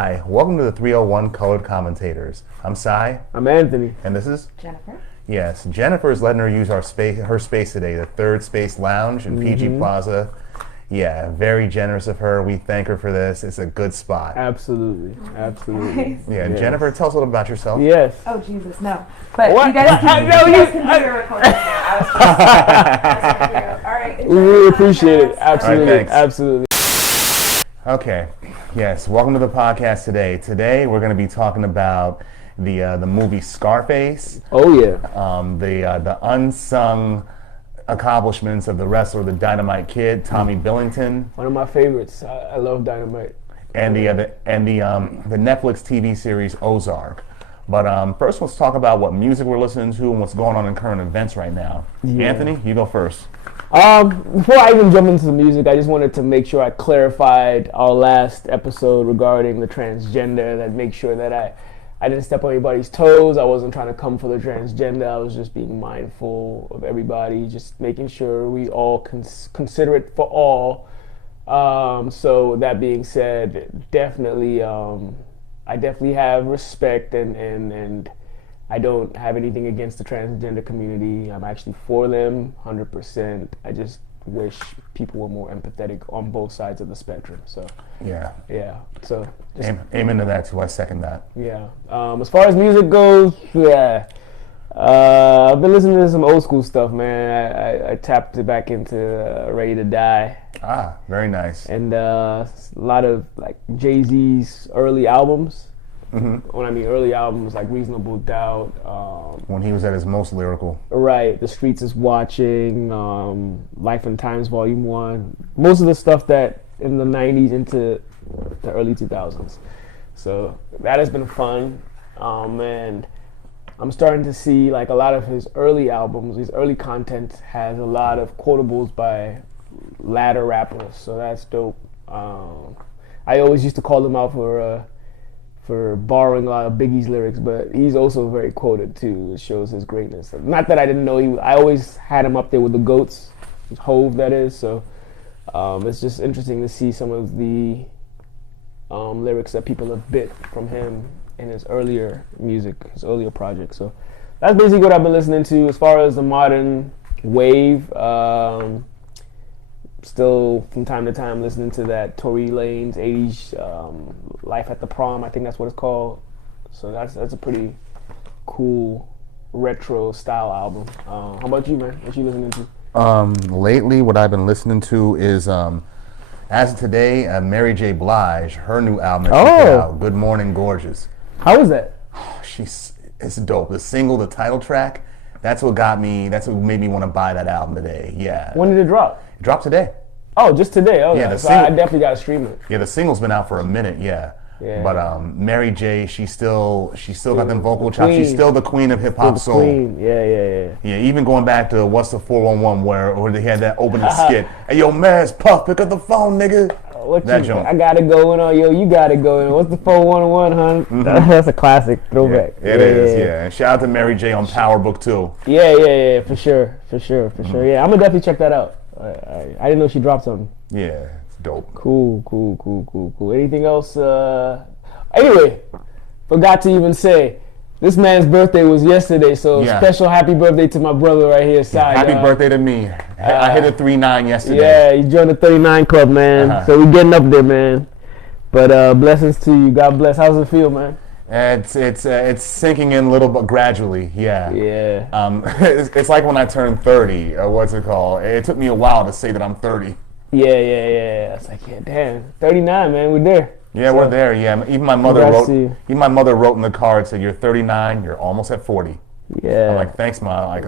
Hi, welcome to the 301 Colored Commentators. I'm Cy. I'm Anthony. And this is? Jennifer. Yes, Jennifer is letting her use her space today, the Third Space Lounge in PG Plaza. Yeah, very generous of her. We thank her for this. It's a good spot. Absolutely. Nice. Yeah, yes. Jennifer, tell us a little about yourself. Yes. Oh, Jesus, no. But what? you guys can do your recording now. I was just all right. We really appreciate it. Absolutely. Right, absolutely. Okay. Yes, welcome to the podcast today. Today we're going to be talking about the movie Scarface. Oh, yeah. The unsung accomplishments of the wrestler, the Dynamite Kid, Tommy Billington. One of my favorites. I love Dynamite. And the Netflix TV series Ozark. But first, let's talk about what music we're listening to and what's going on in current events right now. Yeah. Anthony, you go first. Before I even jump into the music, I just wanted to make sure I clarified our last episode regarding the transgender, that make sure that I didn't step on anybody's toes. I wasn't trying to come for the transgender. I was just being mindful of everybody, just making sure we all consider it for all. So that being said, definitely, I definitely have respect and I don't have anything against the transgender community. I'm actually for them, 100%. I just wish people were more empathetic on both sides of the spectrum. So yeah. So amen to that too. I second that. Yeah. As far as music goes, yeah. I've been listening to some old school stuff, man. I tapped it back into Ready to Die. Ah, very nice. And a lot of like Jay-Z's early albums. Mm-hmm. When I mean early albums, like Reasonable Doubt. When he was at his most lyrical. Right. The Streets is Watching, Life and Times Volume 1. Most of the stuff that in the 90s into the early 2000s. So that has been fun. And I'm starting to see like a lot of his early albums, his early content has a lot of quotables by latter rappers. So that's dope. I always used to call him out for borrowing a lot of Biggie's lyrics, but he's also very quoted too. It shows his greatness. Not that I didn't know I always had him up there with the GOATs, Hove that is. So it's just interesting to see some of the lyrics that people have bit from him in his earlier music, his earlier projects. So that's basically what I've been listening to. As far as the modern wave, still from time to time listening to that Tory Lanez 80s Life at the Prom, I think that's what it's called. So that's a pretty cool retro style album. How about you, man? What you listening to? Lately, what I've been listening to is as of today, Mary J. Blige, her new album that she put out, Good Morning Gorgeous. How was that? It's dope. The single, the title track, that's what made me want to buy that album today. Yeah. When did it drop? It dropped today. Oh, just today. Oh, yeah. So I definitely got to stream it. Yeah, the single's been out for a minute. Yeah. But Mary J, she still got them vocal chops. She's still the queen of hip hop soul. Queen. Yeah. Yeah, even going back to What's the 411 where they had that opening skit. Hey, yo, Maz, Puff, pick up the phone, nigga. I got it going on. Yo, you got it going. What's the 411, huh? Mm-hmm. That's a classic throwback. Yeah, it is. And shout out to Mary J on Power Book 2. Yeah, for sure. Yeah, I'm gonna definitely check that out. I didn't know she dropped something. Yeah, it's dope. Cool. Anything else? Anyway, forgot to even say, this man's birthday was yesterday, so special happy birthday to my brother right here, Cy. Happy birthday to me. I hit a 39 yesterday. Yeah, you joined the 39 club, man. So we getting up there, man. But blessings to you. God bless. How's it feel, man? It's sinking in a little bit gradually, yeah. It's like when I turned 30, what's it called? It took me a while to say that I'm 30. Yeah. It's like, damn, 39, man, we're there. Yeah, we're there, yeah. Even my mother wrote in the card, said, you're 39, you're almost at 40. Yeah. I'm like, thanks, Ma.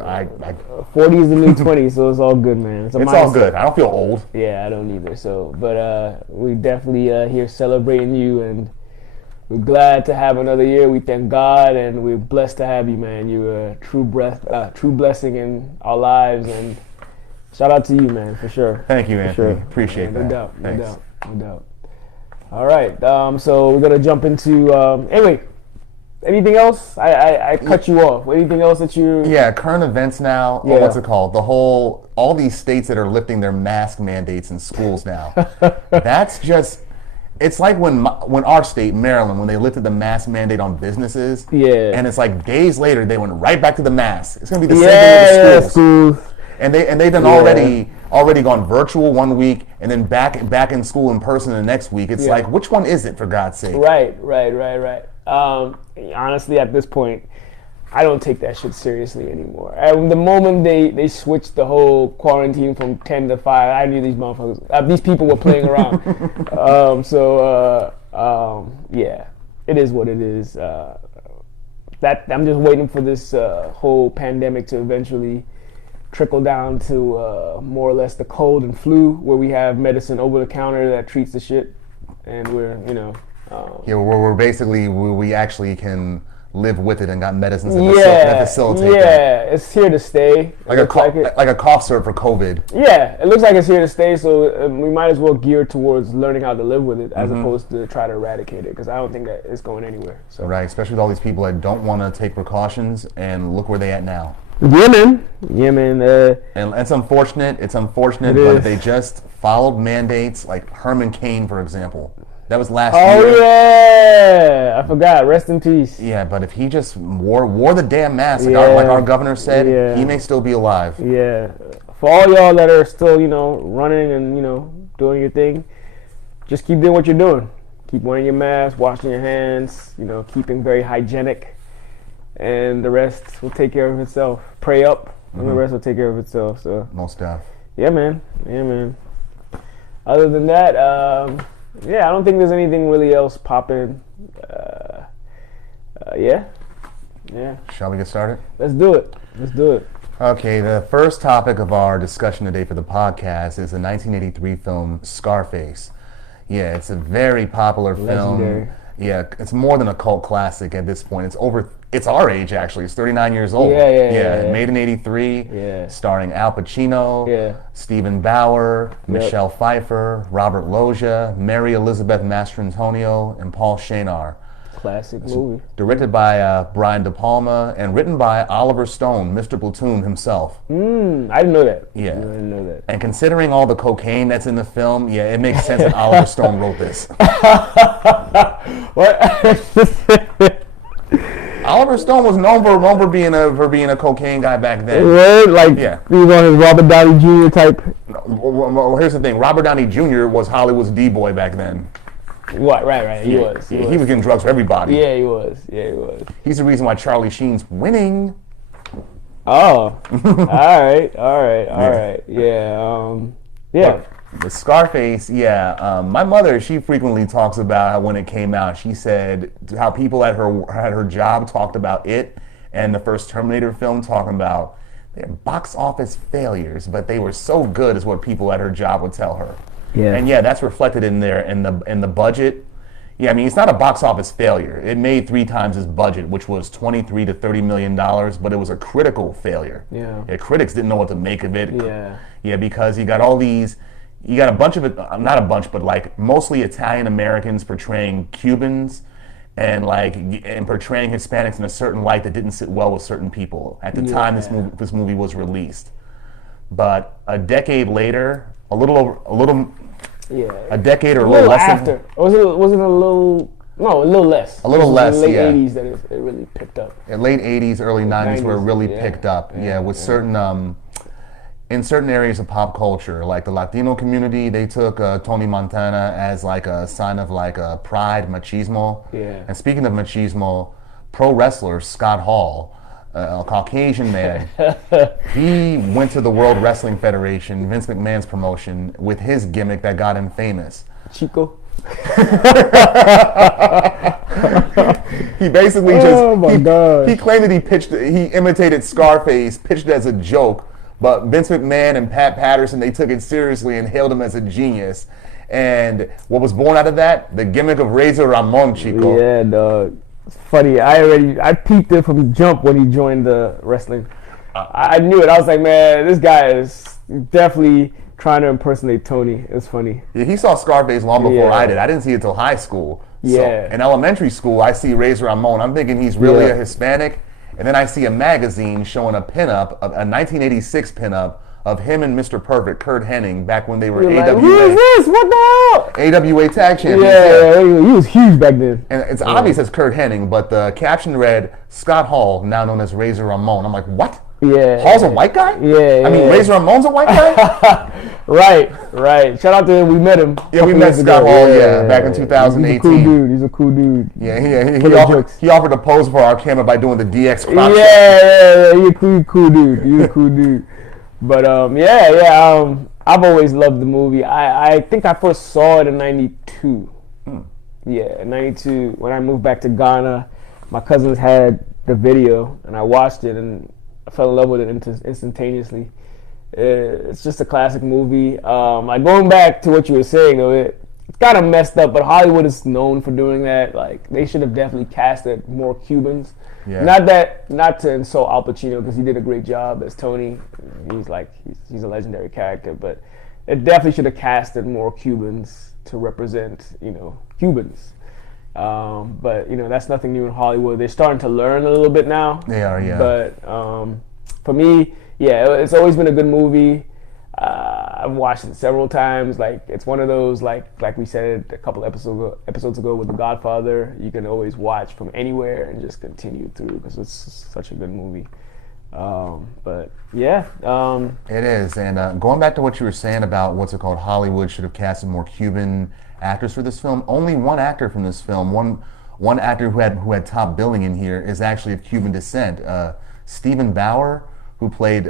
40 is the new 20, so it's all good, man. It's all good. I don't feel old. Yeah, I don't either. So, but we definitely here celebrating you, and we're glad to have another year. We thank God, and we're blessed to have you, man. You're a true blessing in our lives, and shout out to you, man, for sure. Thank you, Anthony. Sure. Appreciate that. No doubt. All right, so we're gonna jump into anyway. Anything else? I cut you off. Anything else that you? Yeah, current events now. Yeah. What's it called? All these states that are lifting their mask mandates in schools now. That's just It's like when our state, Maryland, when they lifted the mask mandate on businesses. Yeah. And it's like days later they went right back to the mask. It's gonna be the same thing with the schools. And they done already gone virtual one week and then back in school in person the next week. It's like, which one is it, for God's sake? Right. Honestly, at this point, I don't take that shit seriously anymore. And the moment they switched the whole quarantine from 10 to 5, I knew these motherfuckers, these people were playing around. Yeah, it is what it is. That I'm just waiting for this whole pandemic to eventually trickle down to more or less the cold and flu, where we have medicine over the counter that treats the shit, and we're we're basically we actually can live with it and got medicines that facilitate that. Yeah, it's here to stay. Like a cough syrup for COVID. Yeah, it looks like it's here to stay, so we might as well gear towards learning how to live with it as opposed to try to eradicate it, because I don't think that it's going anywhere. So. Right, especially with all these people that don't want to take precautions, and look where they at now. Yeah, man. And it's unfortunate, but if they just followed mandates, like Herman Cain, for example. That was last year. Oh, yeah. I forgot. Rest in peace. Yeah, but if he just wore the damn mask, like our governor said, he may still be alive. Yeah. For all y'all that are still, running and, doing your thing, just keep doing what you're doing. Keep wearing your mask, washing your hands, keeping very hygienic. And the rest will take care of itself. Pray up, and the rest will take care of itself. So most stuff. Yeah, man. Other than that, I don't think there's anything really else popping. Yeah. Shall we get started? Let's do it. Okay, the first topic of our discussion today for the podcast is the 1983 film Scarface. Yeah, it's a very popular Legendary. film. Yeah, it's more than a cult classic at this point. It's our age, actually. It's 39 years old. Yeah. Made in 83. Yeah. Starring Al Pacino, Yeah. Stephen Bauer, Michelle Pfeiffer, Robert Loggia, Mary Elizabeth Mastrantonio, and Paul Shenar. Classic movie. Directed by Brian De Palma and written by Oliver Stone, Mr. Platoon himself. I didn't know that. Yeah. I didn't know that. And considering all the cocaine that's in the film, it makes sense that Oliver Stone wrote this. What? Oliver Stone was known for being a cocaine guy back then. He was on his Robert Downey Jr. type. Well, here's the thing: Robert Downey Jr. was Hollywood's D-boy back then. What? Right. He was. He was getting drugs for everybody. Yeah, he was. He's the reason why Charlie Sheen's winning. Oh. All right. Yeah. The Scarface, my mother, she frequently talks about how when it came out, she said how people at her job talked about it, and the first Terminator film, talking about their box office failures, but they were so good, is what people at her job would tell her. Yeah. And that's reflected in the budget. Yeah, I mean, it's not a box office failure. It made 3 times its budget, which was $23 to $30 million, but it was a critical failure. Yeah. Critics didn't know what to make of it. Yeah. Yeah, because you got a bunch of it, not a bunch, but like mostly Italian Americans portraying Cubans and portraying Hispanics in a certain light that didn't sit well with certain people at the time this movie was released. But a decade later, a decade or a little less after. Was it a little? No, a little less. A little less. In the late 80s that it really picked up. In late 80s, early 90s, where it really picked up. With certain. In certain areas of pop culture, like the Latino community, they took Tony Montana as like a sign of like a pride, machismo. Yeah. And speaking of machismo, pro wrestler Scott Hall, a Caucasian man, he went to the World Wrestling Federation, Vince McMahon's promotion, with his gimmick that got him famous. Chico. He basically he claimed that he imitated Scarface, pitched it as a joke. But Vince McMahon and Pat Patterson, they took it seriously and hailed him as a genius. And what was born out of that? The gimmick of Razor Ramon, Chico. Yeah, dog. It's funny. I peeped it from jump when he joined the wrestling. I knew it. I was like, man, this guy is definitely trying to impersonate Tony. It's funny. Yeah, he saw Scarface long before I did. I didn't see it till high school. So in elementary school, I see Razor Ramon. I'm thinking he's really a Hispanic. And then I see a magazine showing a pinup, a 1986 pinup of him and Mr. Perfect, Kurt Hennig, back when they were You're AWA. like, who is this? What the hell? AWA tag champions. Yeah, he was huge back then. And it's obvious it's Kurt Hennig, but the caption read Scott Hall, now known as Razor Ramon. I'm like, what? Yeah. Hall's a white guy? Yeah. I mean, Razor Ramon's a white guy? Right. Shout out to him. We met him. Yeah, we met Scott Hall, back in 2018. He's a cool dude. Yeah, he offered to pose for our camera by doing the DX crop. Yeah. He's a cool dude. But I've always loved the movie. I think I first saw it in '92. Yeah, in '92 when I moved back to Ghana. My cousins had the video, and I watched it, and I fell in love with it instantaneously. It's just a classic movie. Like going back to what you were saying, though, it's kind of messed up, but Hollywood is known for doing that. Like they should have definitely casted more Cubans. Yeah. Not to insult Al Pacino because he did a great job as Tony. He's a legendary character, but it definitely should have casted more Cubans to represent Cubans. But that's nothing new in Hollywood. They're starting to learn a little bit now. They are, yeah. But for me, it's always been a good movie. I've watched it several times. Like it's one of those like we said a couple episodes ago with The Godfather. You can always watch from anywhere and just continue through because it's such a good movie. But yeah, it is. And going back to what you were saying about Hollywood should have casted more Cuban actors for this film. Only one actor from this film, one actor who had top billing in here, is actually of Cuban descent. Stephen Bauer, who played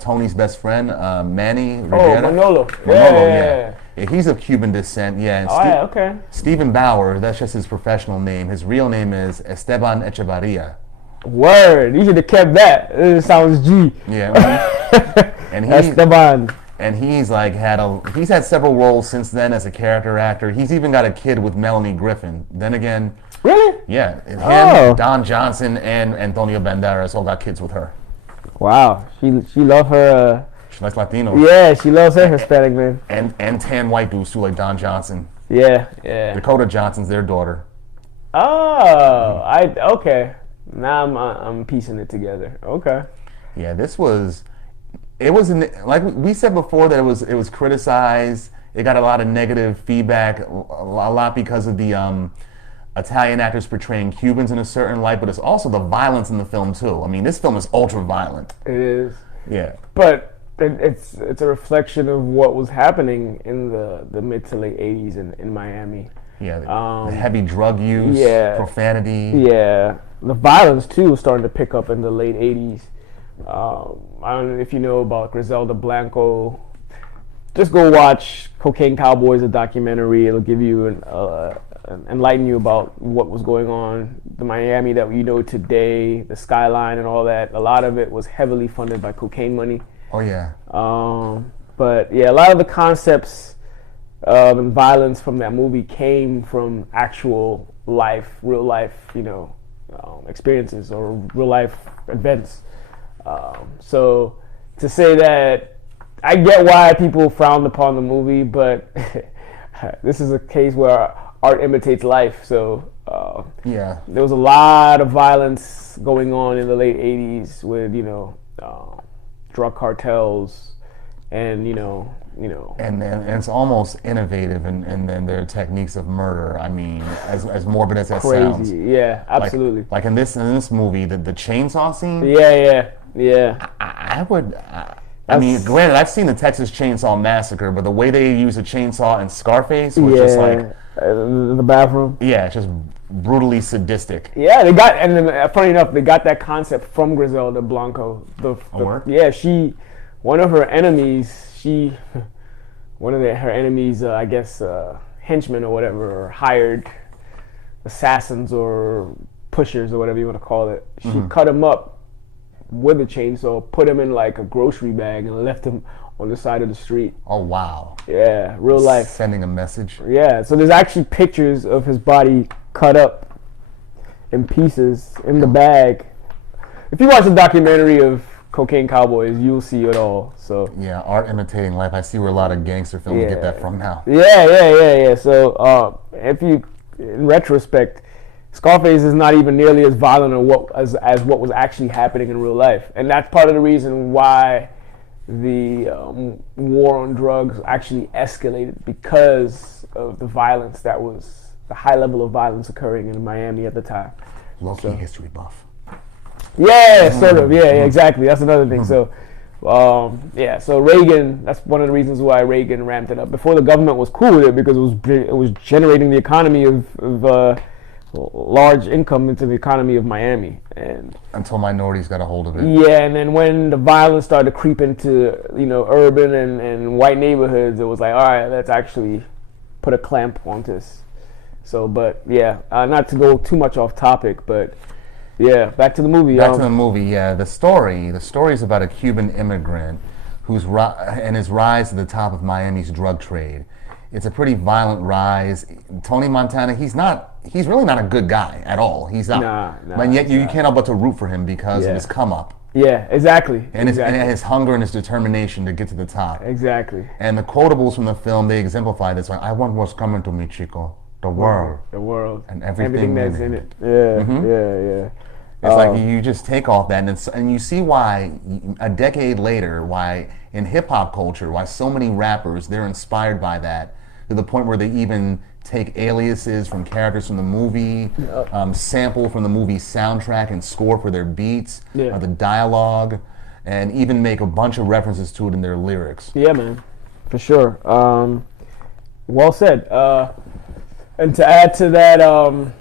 Tony's best friend, Manny Rivera. Manolo. Yeah. He's of Cuban descent, yeah. And okay. Stephen Bauer, that's just his professional name. His real name is Esteban Echevarria. Word, you should have kept that. It sounds G. Yeah. And Esteban. And he's had several roles since then as a character actor. He's even got a kid with Melanie Griffin. Then again, really? Yeah, him, Don Johnson, and Antonio Banderas all got kids with her. Wow, she love her. She likes Latinos. Yeah, she loves her Hispanic man. And tan white dudes too, like Don Johnson. Yeah. Dakota Johnson's their daughter. Oh, okay. Now I'm piecing it together. Okay. Yeah, like we said before that it was criticized. It got a lot of negative feedback, a lot because of the Italian actors portraying Cubans in a certain light, but it's also the violence in the film too. I mean, this film is ultra violent. It is. Yeah. But it's a reflection of what was happening in the mid to late '80s in Miami. Yeah. The heavy drug use, profanity. Yeah. The violence too was starting to pick up in the late '80s. I don't know if you know about Griselda Blanco. Just go watch Cocaine Cowboys, a documentary. It'll give you enlighten you about what was going on. The Miami that we know today, the skyline and all that. A lot of it was heavily funded by cocaine money. Oh yeah. But yeah, a lot of the concepts and violence from that movie came from actual life, real life, experiences or real life events. So to say that, I get why people frowned upon the movie, but this is a case where art imitates life. So there was a lot of violence going on in the late '80s with drug cartels and and it's almost innovative and then their techniques of murder. I mean, as morbid as that crazy. sounds. Yeah, absolutely. Like in this movie, the chainsaw scene. Yeah. I mean, granted, I've seen the Texas Chainsaw Massacre, but the way they use a chainsaw in Scarface was just like the bathroom. Yeah, it's just brutally sadistic. Yeah, funny enough, they got that concept from Griselda Blanco. One of her enemies, I guess, henchmen or whatever, or hired assassins or pushers or whatever you want to call it. She cut him up with a chainsaw, put him in like a grocery bag, and left him on the side of the street. Oh wow! Yeah, real life. Sending a message. Yeah, so there's actually pictures of his body cut up in pieces in the bag. If you watch the documentary of Cocaine Cowboys, you'll see it all. So yeah, art imitating life. I see where a lot of gangster films get that from now. Yeah. So if you, in retrospect, Scarface is not even nearly as violent as what was actually happening in real life, and that's part of the reason why the war on drugs actually escalated because of the violence the high level of violence occurring in Miami at the time. Low-key history buff. Yeah, sort of. Yeah, exactly. That's another thing. So, so Reagan. That's one of the reasons why Reagan ramped it up. Before, the government was cool with it because it was generating the economy of large income into the economy of Miami, and until minorities got a hold of it. Yeah, and then when the violence started to creep into urban and white neighborhoods, it was like, all right, let's actually put a clamp on this. So, but yeah, not to go too much off topic, but yeah, back to the movie. Back to the movie. Yeah, the story is about a Cuban immigrant whose his rise to the top of Miami's drug trade. It's a pretty violent rise. Tony Montana, he's really not a good guy at all. He's not. Nah, but yet you can't help but to root for him because of his come up. Yeah, exactly. And his hunger and his determination to get to the top. Exactly. And the quotables from the film, they exemplify this. Like, I want what's coming to me, Chico. The world. The world. And everything that's in it. Yeah, yeah. It's like you just take off that, and you see why a decade later, why in hip hop culture, why so many rappers, they're inspired by that to the point where they even take aliases from characters from the movie, sample from the movie's soundtrack and score for their beats, or the dialogue, and even make a bunch of references to it in their lyrics. Yeah, man, for sure. Well said. And to add to that,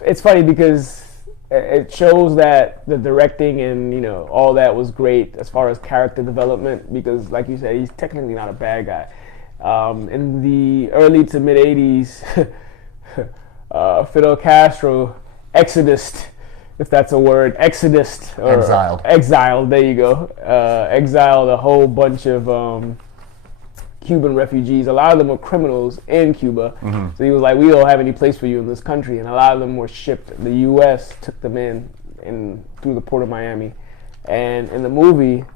it's funny because it shows that the directing and all that was great as far as character development, because like you said, he's technically not a bad guy. In the early to mid 80s, Fidel Castro exodused, if that's a word, exiled, there you go, exiled a whole bunch of Cuban refugees. A lot of them were criminals in Cuba. So he was like, we don't have any place for you in this country, and a lot of them were shipped. The U.S. took them in through the port of Miami, and in the movie,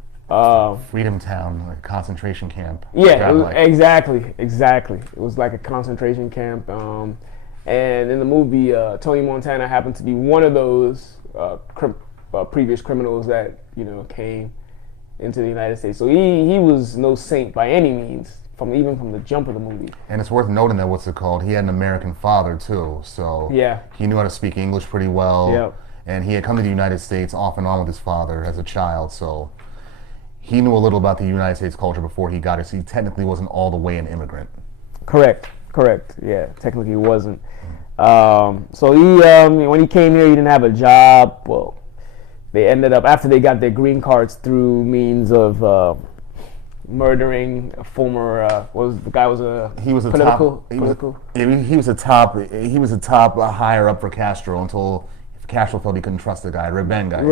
Freedom Town, like a concentration camp. Yeah, exactly. It was like a concentration camp, and in the movie, Tony Montana happened to be one of those previous criminals that came into the United States. So he was no saint by any means, even from the jump of the movie. And it's worth noting that he had an American father too, so he knew how to speak English pretty well. Yep. And he had come to the United States off and on with his father as a child, so he knew a little about the United States culture before he got it, so he technically wasn't all the way an immigrant. Correct. Yeah, technically he wasn't. So he, when he came here, he didn't have a job. Well, they ended up, after they got their green cards through means of murdering a former, he was a top higher up for Castro until Castro felt he couldn't trust the guy, Rebenga.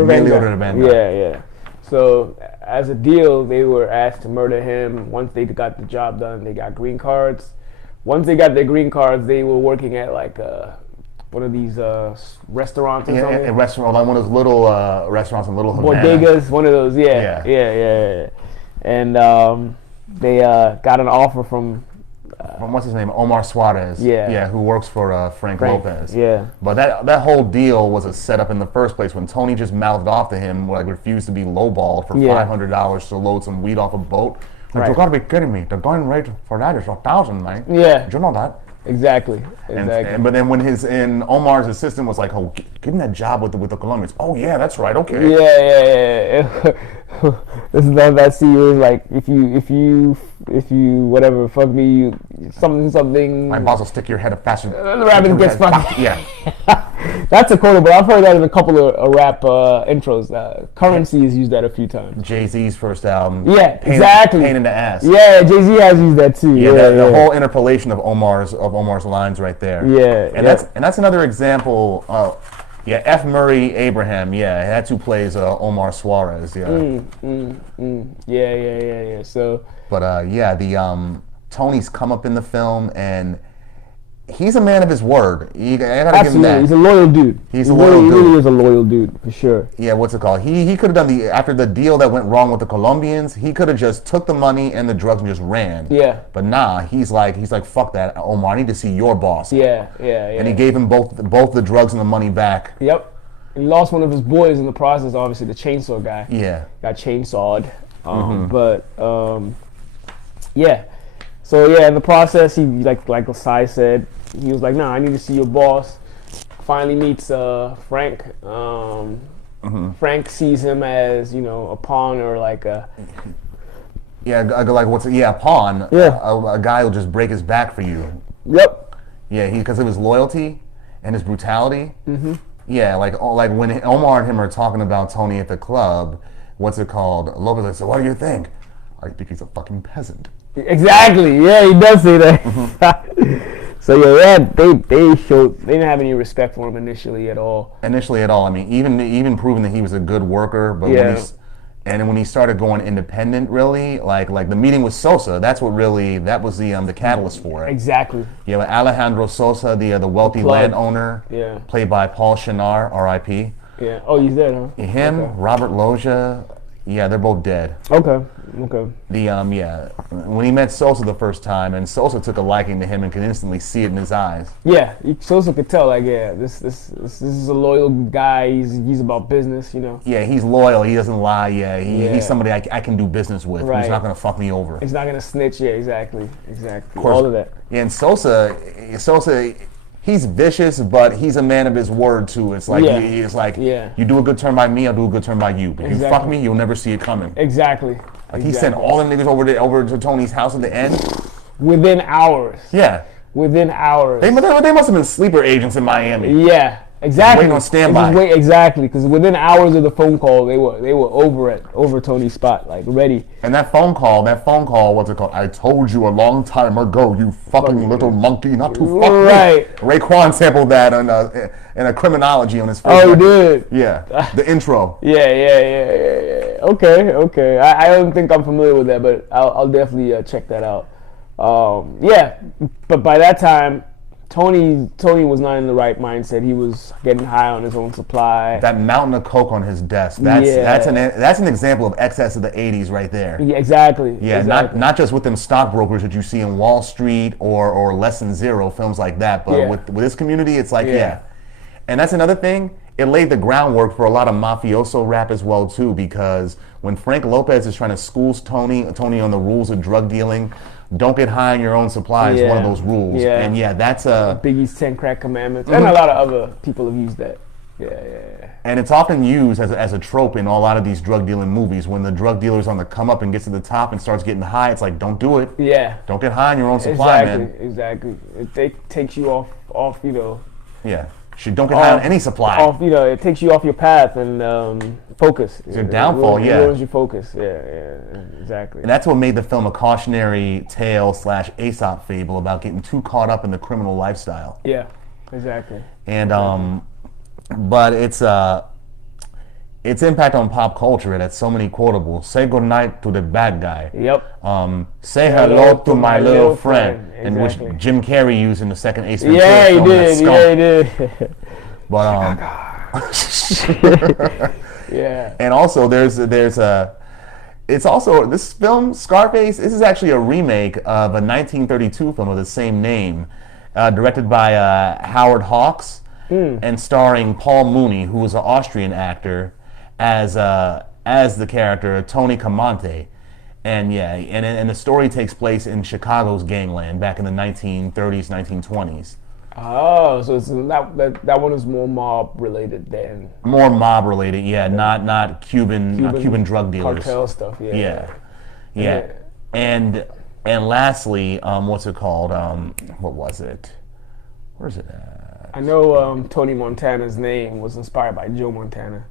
Yeah. So as a deal, they were asked to murder him. Once they got the job done, they got green cards. Once they got their green cards, they were working at like one of these restaurants or something. A restaurant, like one of those little restaurants in Little Havana. Bodegas, one of those, yeah. And they got an offer from what's his name, Omar Suarez. Who works for Frank Lopez. Yeah. But that whole deal was a setup in the first place when Tony just mouthed off to him, like refused to be lowballed for $500 to load some weed off a boat. Like, you gotta be kidding me. The going rate for that is $1,000, man. Yeah. Did you know that? Exactly. But then when Omar's assistant was like, "Oh, give him that job with the Colombians." Oh yeah, that's right. Okay. Yeah. This is that scene like if you whatever fuck me something. My boss will stick your head up faster. The rabbit gets fucked. Yeah. That's a quotable. I've heard that in a couple of rap intros. Currency has used that a few times. Jay-Z's first album. Yeah, exactly. Pain in the ass. Yeah, Jay-Z has used that too. The whole interpolation of Omar's lines right there. Yeah. And that's another example of F. Murray Abraham. Yeah, that's who plays Omar Suarez. Yeah. Yeah. So. But the Tony's come up in the film, and he's a man of his word. I gotta give him that. He's a loyal dude. He really is a loyal dude, for sure. Yeah, what's it called? He could have done after the deal that went wrong with the Colombians, he could have just took the money and the drugs and just ran. Yeah. But nah, he's like, fuck that, Omar, I need to see your boss. Yeah. And he gave him both the drugs and the money back. Yep. He lost one of his boys in the process, obviously, the chainsaw guy. Yeah. Got chainsawed. Yeah. So yeah, in the process, he like Osai said, he was like, "Nah, I need to see your boss." Finally meets Frank. Frank sees him as a pawn or like a a pawn. Yeah. A guy who'll just break his back for you. Yep. Yeah, because of his loyalty and his brutality. Yeah, like when Omar and him are talking about Tony at the club, what's it called? Lopez like, so what do you think? I think he's a fucking peasant. Exactly. Yeah, he does say that. So yeah, they showed they didn't have any respect for him initially at all. I mean, even proving that he was a good worker, but when he started going independent, really, like the meeting with Sosa, that was the catalyst for it. Exactly. Yeah, Alejandro Sosa, the wealthy landowner, played by Paul Shinar, R.I.P. Yeah. Oh, he's dead, huh? Him, Okay. Robert Loggia, yeah, they're both dead. Okay. When he met Sosa the first time, and Sosa took a liking to him and could instantly see it in his eyes. Yeah, Sosa could tell, like, this is a loyal guy. He's about business, Yeah, he's loyal. He doesn't lie. Yeah, he's somebody I can do business with. Right. He's not gonna fuck me over. He's not gonna snitch. Yeah, exactly. Of course. All of that. Yeah, and Sosa, he's vicious, but he's a man of his word too. It's like you do a good turn by me, I'll do a good turn by you. If you fuck me, you'll never see it coming. Exactly. Like he sent all them niggas over to Tony's house at the end. Within hours. Yeah. Within hours. They must have been sleeper agents in Miami. Yeah. Exactly. Waiting on standby. Exactly, because within hours of the phone call, they were over Tony's spot, like ready. And that phone call, what's it called? I told you a long time ago, you fucking little monkey, not to fuck right. me. Raekwon sampled that in a criminology on his first Oh, he record. did? Yeah, the intro. Yeah. Okay. I don't think I'm familiar with that, but I'll definitely check that out. But by that time, Tony was not in the right mindset. He was getting high on his own supply. That mountain of coke on his desk. That's an example of excess of the '80s right there. Yeah, exactly. Yeah, exactly. not just with them stockbrokers that you see in Wall Street or Less Than Zero, films like that, but with this community, it's like And that's another thing. It laid the groundwork for a lot of mafioso rap as well too, because when Frank Lopez is trying to school Tony on the rules of drug dealing. Don't get high on your own supply is one of those rules. Yeah. And that's Biggie's 10 Crack Commandments. And a lot of other people have used that. Yeah. And it's often used as a trope in a lot of these drug dealing movies. When the drug dealer's on the come up and gets to the top and starts getting high, it's like, don't do it. Yeah. Don't get high on your own supply, man. Exactly. It takes you off, Yeah. Don't get high on any supply. It takes you off your path and focus. It's your downfall, It ruins your focus. Yeah, exactly. And that's what made the film a cautionary tale / Aesop fable about getting too caught up in the criminal lifestyle. Yeah, exactly. And but its impact on pop culture, it had so many quotables. Say goodnight to the bad guy. Yep. Say hello to my little friend. Exactly. In which Jim Carrey used in the second Ace Ventura Yeah, film. He did. But yeah. And also there's this film Scarface. This is actually a remake of a 1932 film of the same name, directed by Howard Hawks, and starring Paul Mooney, who was an Austrian actor, as the character Tony Comante. And and the story takes place in Chicago's gangland back in the 1930s, 1920s. Oh, so it's that one is more mob related than more mob related, not Cuban drug dealers, cartel stuff, yeah. And lastly, what's it called? What was it? Where's it at? I know Tony Montana's name was inspired by Joe Montana.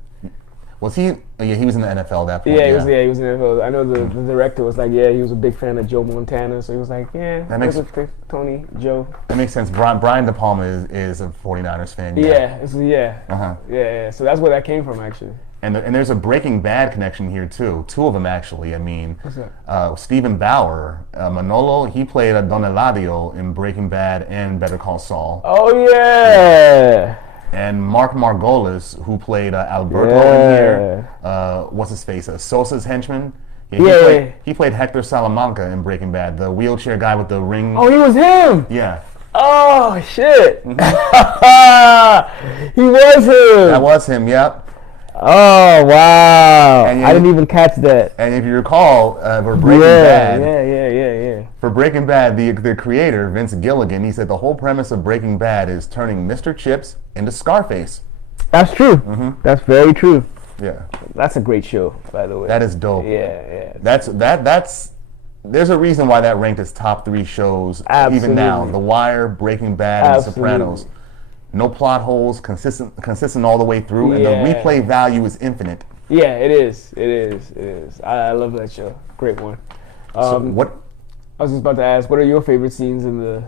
Was he? Yeah, he was in the NFL at that point. He was in the NFL. I know the director was like, he was a big fan of Joe Montana, so he was like, that makes Tony, Joe. That makes sense. Brian De Palma is a 49ers fan. Yeah. So that's where that came from, actually. And there's a Breaking Bad connection here too. Two of them actually. I mean, what's that? Stephen Bauer, Manolo. He played Don Eladio in Breaking Bad and Better Call Saul. Oh yeah. And Mark Margolis, who played Alberto in here, what's his face? Sosa's henchman. He played Hector Salamanca in Breaking Bad, the wheelchair guy with the ring. Oh, he was him. Yeah. Oh shit. He was him. That was him. Yep. Oh wow! And I didn't even catch that. And if you recall, for Breaking Bad, Yeah. for Breaking Bad, the creator Vince Gilligan, he said the whole premise of Breaking Bad is turning Mr. Chips into Scarface. That's true. That's very true. Yeah, That's a great show, by the way. that is dope. Yeah. That's. There's a reason why that ranked as top 3 shows even now. Absolutely. The Wire, Breaking Bad, and Absolutely. Sopranos. No plot holes, consistent all the way through, and the Yeah. replay value is infinite. Yeah, it is. I love that show. Great one. So what? I was just about to ask, what are your favorite scenes in the?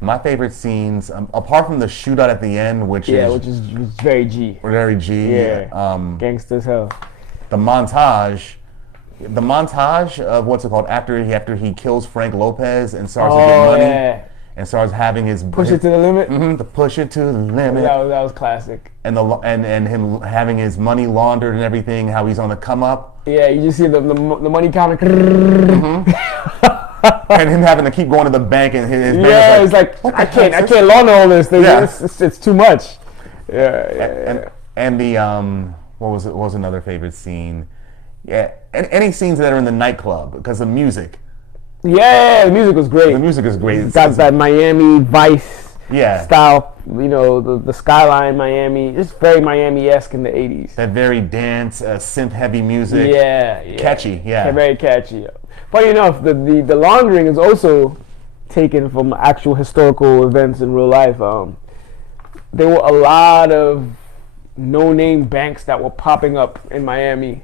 My favorite scenes, apart from the shootout at the end, which is very G. very G. Yeah. Gangsta as hell. The montage of what's it called after he kills Frank Lopez and starts to get money and starts having his Push it to the limit. the push it to the limit. That was classic. And and him having his money laundered and everything, how he's on the come up. Yeah, you just see the money counter. And him having to keep going to the bank and his Yeah, banker's it's like "What the I hell can't is this?" launder all this thing. Yeah. It's too much. Yeah. And the what was another favorite scene? Yeah, any scenes that are in the nightclub because the music. Yeah, the music was great. The music is great. It's got that Miami Vice Yeah. style, the skyline Miami. It's very Miami-esque in the 80s. That very dance, synth-heavy music. Yeah. Catchy, yeah. Very catchy. Funny enough, the laundering is also taken from actual historical events in real life. There were a lot of no-name banks that were popping up in Miami.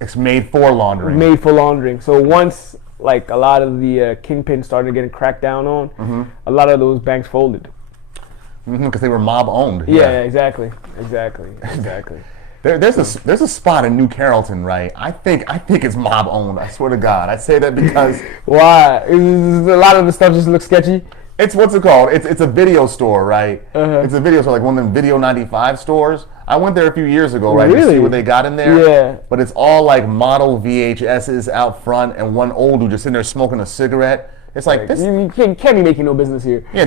It's made for laundering. Made for laundering. So once, like, a lot of the kingpins started getting cracked down on, a lot of those banks folded. Because they were mob-owned. Yeah, exactly. There's a spot in New Carrollton, right? I think it's mob-owned. I swear to God. I say that because Why? A lot of the stuff just looks sketchy. it's what's it called? It's a video store, right? Uh-huh. It's a video store, like one of them Video 95 stores. I went there a few years ago, right, to Really? see what they got in there. Yeah. But it's all like model VHSs out front, and one old dude just sitting there smoking a cigarette. It's like this. You can't be making no business here. Yeah,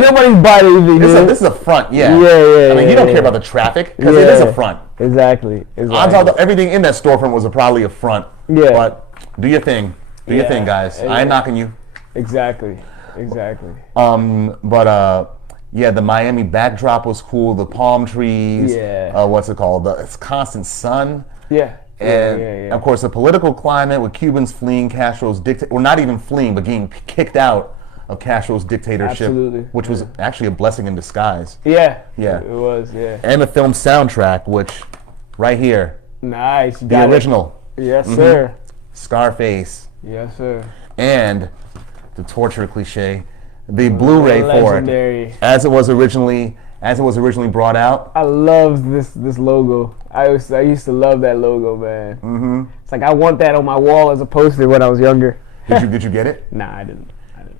nobody's buying anything here. This is a front, yeah. Yeah, I mean, you don't yeah. care about the traffic because it is a front. Exactly. Odds are everything in that storefront was probably a front. Yeah. But do your thing. Do your thing, guys. I ain't knocking you. Exactly. Yeah, the Miami backdrop was cool. The palm trees. Yeah. What's it called? It's constant sun. Yeah. And of course, the political climate with Cubans fleeing Castro's well, not even fleeing, but getting kicked out of Castro's dictatorship, Absolutely. which was actually a blessing in disguise. Yeah. Yeah. It was. Yeah. And the film soundtrack, which right here, Nice. You the got it. original Yes, sir. Scarface, Yes, sir. and the torture cliche, the Blu-ray for it, Legendary. as it was originally brought out. I love this logo. I used to love that logo, man. Mm-hmm. It's like I want that on my wall as a poster when I was younger. Did you get it? Nah, I didn't.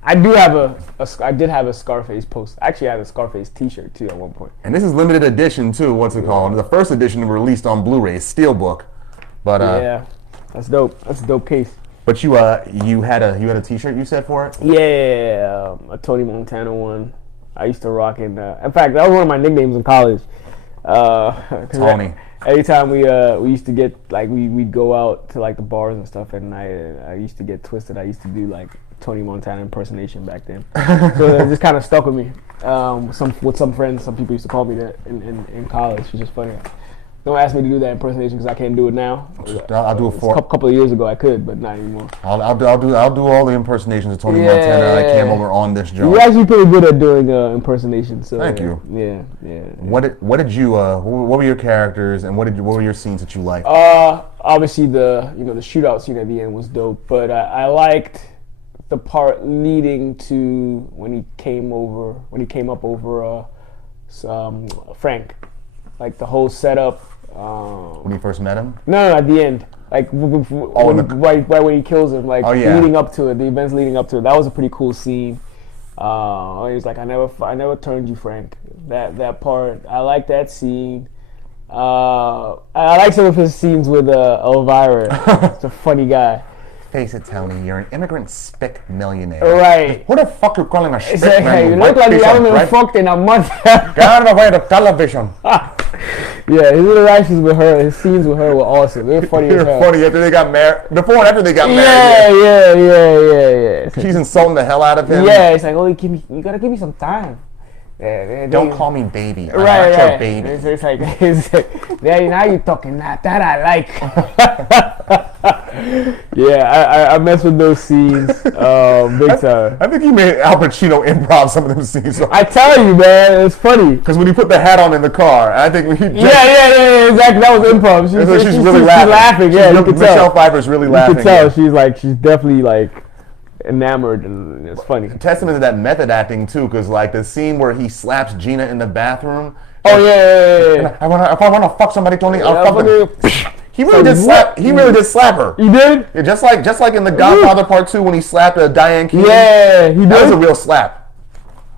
I did have a Scarface poster. Actually, I had a Scarface T-shirt too at one point. And this is limited edition too. What's it called? The first edition released on Blu-ray, Steelbook. But Yeah, that's dope. That's a dope case. But you had a T-shirt you said for it? Yeah, a Tony Montana one. I used to rock it. In fact, that was one of my nicknames in college. Tony. Every time we used to get like we'd go out to like the bars and stuff at night. I used to get twisted. I used to do like Tony Montana impersonation back then. So it just kind of stuck with me. With some friends, some people used to call me that in college, which is funny. Don't ask me to do that impersonation because I can't do it now. I'll do it for a couple of years ago I could, but not anymore. I'll do all the impersonations of Tony Montana that came over on this job. You're actually pretty good at doing impersonations. So Thank you. Yeah. What were your characters and what were your scenes that you liked? Obviously the shootout scene at the end was dope, but I liked the part leading to when he came up over Frank, like the whole setup. When you first met him? No, at the end. Like right when he kills him, like leading up to it, the events leading up to it. That was a pretty cool scene. He's like, I never turned you, Frank. That part, I like that scene. I like some of his scenes with Elvira. He's a funny guy. Face it, Tony, you're an immigrant spick millionaire. Right. Who the fuck you calling a spick It's like, man? hey, you look like you haven't been fucked in a month. Get out of the way of the television. Yeah, his interactions with her, his scenes with her were awesome. They were funny They as were hell. funny after they got married. Before and after they got Yeah, married. yeah. It's like, She's insulting the hell out of him. yeah, it's like, oh, you gotta give me some time. Yeah, Don't call me baby. I'm right, not right. your baby. It's like, yeah, now you're talking that I like. Yeah, I mess with those scenes big time. I think he made Al Pacino improv some of them scenes. I tell you, man, it's funny. Because when he put the hat on in the car, I think when he Yeah, exactly. That was improv. she's really laughing. Yeah, you can Michelle tell. Pfeiffer's really You laughing. can tell she's definitely like enamored, and it's funny. Testament to that method acting too, because like the scene where he slaps Gina in the bathroom. Oh yeah. If I want to fuck somebody, Tony, I'll Yeah, fuck them. He really did slap. He really did slap her. You did? Yeah, just like in The Godfather Part 2 when he slapped Diane Keaton. Yeah, he did. That was a real slap.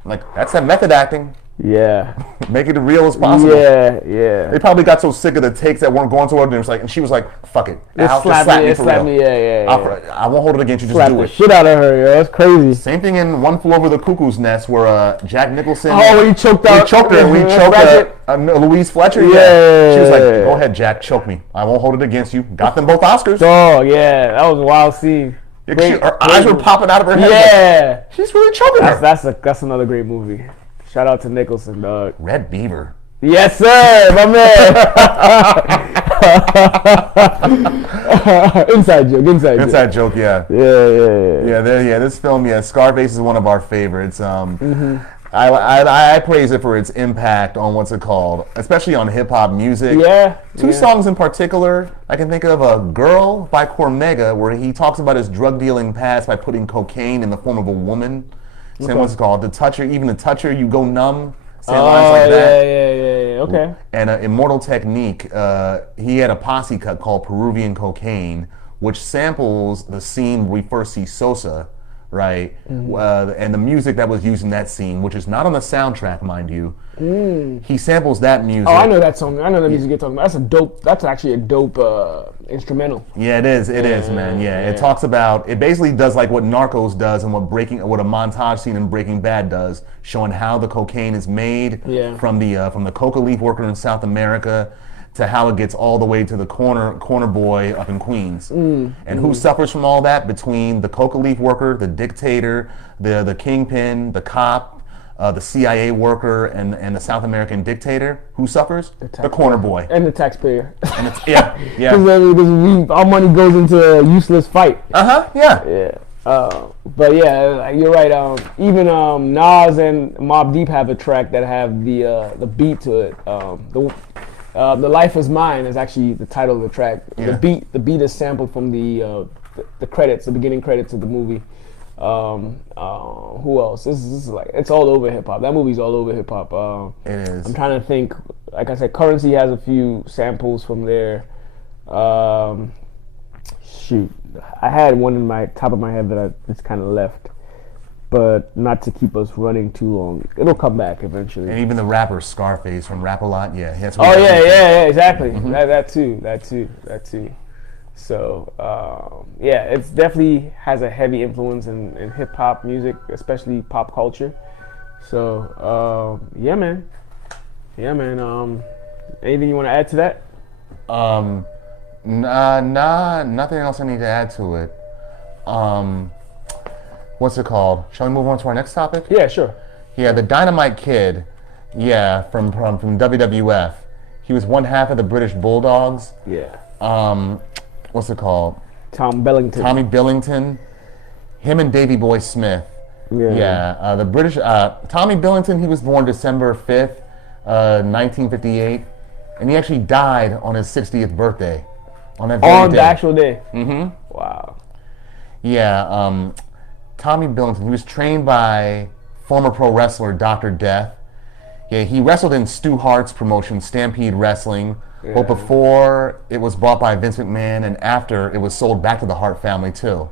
Like that's that method acting. Yeah. Make it as real as possible. Yeah. They probably got so sick of the takes that weren't going to her, and she was like, "Fuck it, Al, just slap me for real. Yeah. I won't hold it against you. Just Slap do the it." shit out of her, yo. That's crazy. Same thing in One Flew Over the Cuckoo's Nest, where Jack Nicholson. Oh, when he choked We out. choked her. We choked Louise Fletcher. Yeah. She was like, "Go ahead, Jack, choke me. I won't hold it against you." Got them both Oscars. Oh yeah, that was a wild scene. Her eyes were popping out of her head. Yeah. She's really choking her. That's another great movie. Shout out to Nicholson, dog. Red Beaver. Yes, sir, my man. Inside joke. Yeah. Yeah. This film, Scarface is one of our favorites. I praise it for its impact on what's it called, especially on hip hop music. Yeah. Two songs in particular. I can think of a "Girl" by Cormega, where he talks about his drug dealing past by putting cocaine in the form of a woman. Same what's it called, "The Toucher." Even the toucher, you go numb. Lines like that. Yeah. Okay. And Immortal Technique, he had a posse cut called Peruvian Cocaine, which samples the scene we first see Sosa, right? And the music that was used in that scene, which is not on the soundtrack, mind you. He samples that music. Oh, I know that song. I know the music you're talking about. That's actually a dope instrumental. Yeah, it is, man. Yeah, it talks about, it basically does like what Narcos does and what a montage scene in Breaking Bad does, showing how the cocaine is made from the coca leaf worker in South America to how it gets all the way to the corner boy up in Queens. And who suffers from all that between the coca leaf worker, the dictator, the kingpin, the cop, the CIA worker, and the South American dictator? Who suffers? The corner boy. And the taxpayer. And it's, yeah. Because our money goes into a useless fight. Yeah. But yeah, you're right. Even Nas and Mobb Deep have a track that have the beat to it. The Life Is Mine is actually the title of the track. Yeah. The beat is sampled from the credits, the beginning credits of the movie. Who else? This is like, it's all over hip hop. That movie's all over hip hop. It is. I'm trying to think. Like I said, Currency has a few samples from there. Shoot, I had one in my top of my head that I just kind of left, but not to keep us running too long. It'll come back eventually. And even the rapper Scarface from Rap A Lot, that's Oh yeah, exactly. That too. So it definitely has a heavy influence in hip hop music, especially pop culture. So yeah, man. Anything you want to add to that? Nothing else I need to add to it. What's it called? Shall we move on to our next topic? Yeah, sure. Yeah, the Dynamite Kid. Yeah, from WWF. He was one half of the British Bulldogs. Yeah. What's it called? Tommy Billington. Him and Davy Boy Smith. Yeah. The British Tommy Billington. He was born December 5th, 1958, and he actually died on his 60th birthday. On that very day. On the actual day. Mm-hmm. Wow. Yeah. Tommy Billington. He was trained by former pro wrestler Dr. Death. Yeah, he wrestled in Stu Hart's promotion, Stampede Wrestling. Yeah. But before it was bought by Vince McMahon, and after it was sold back to the Hart family too.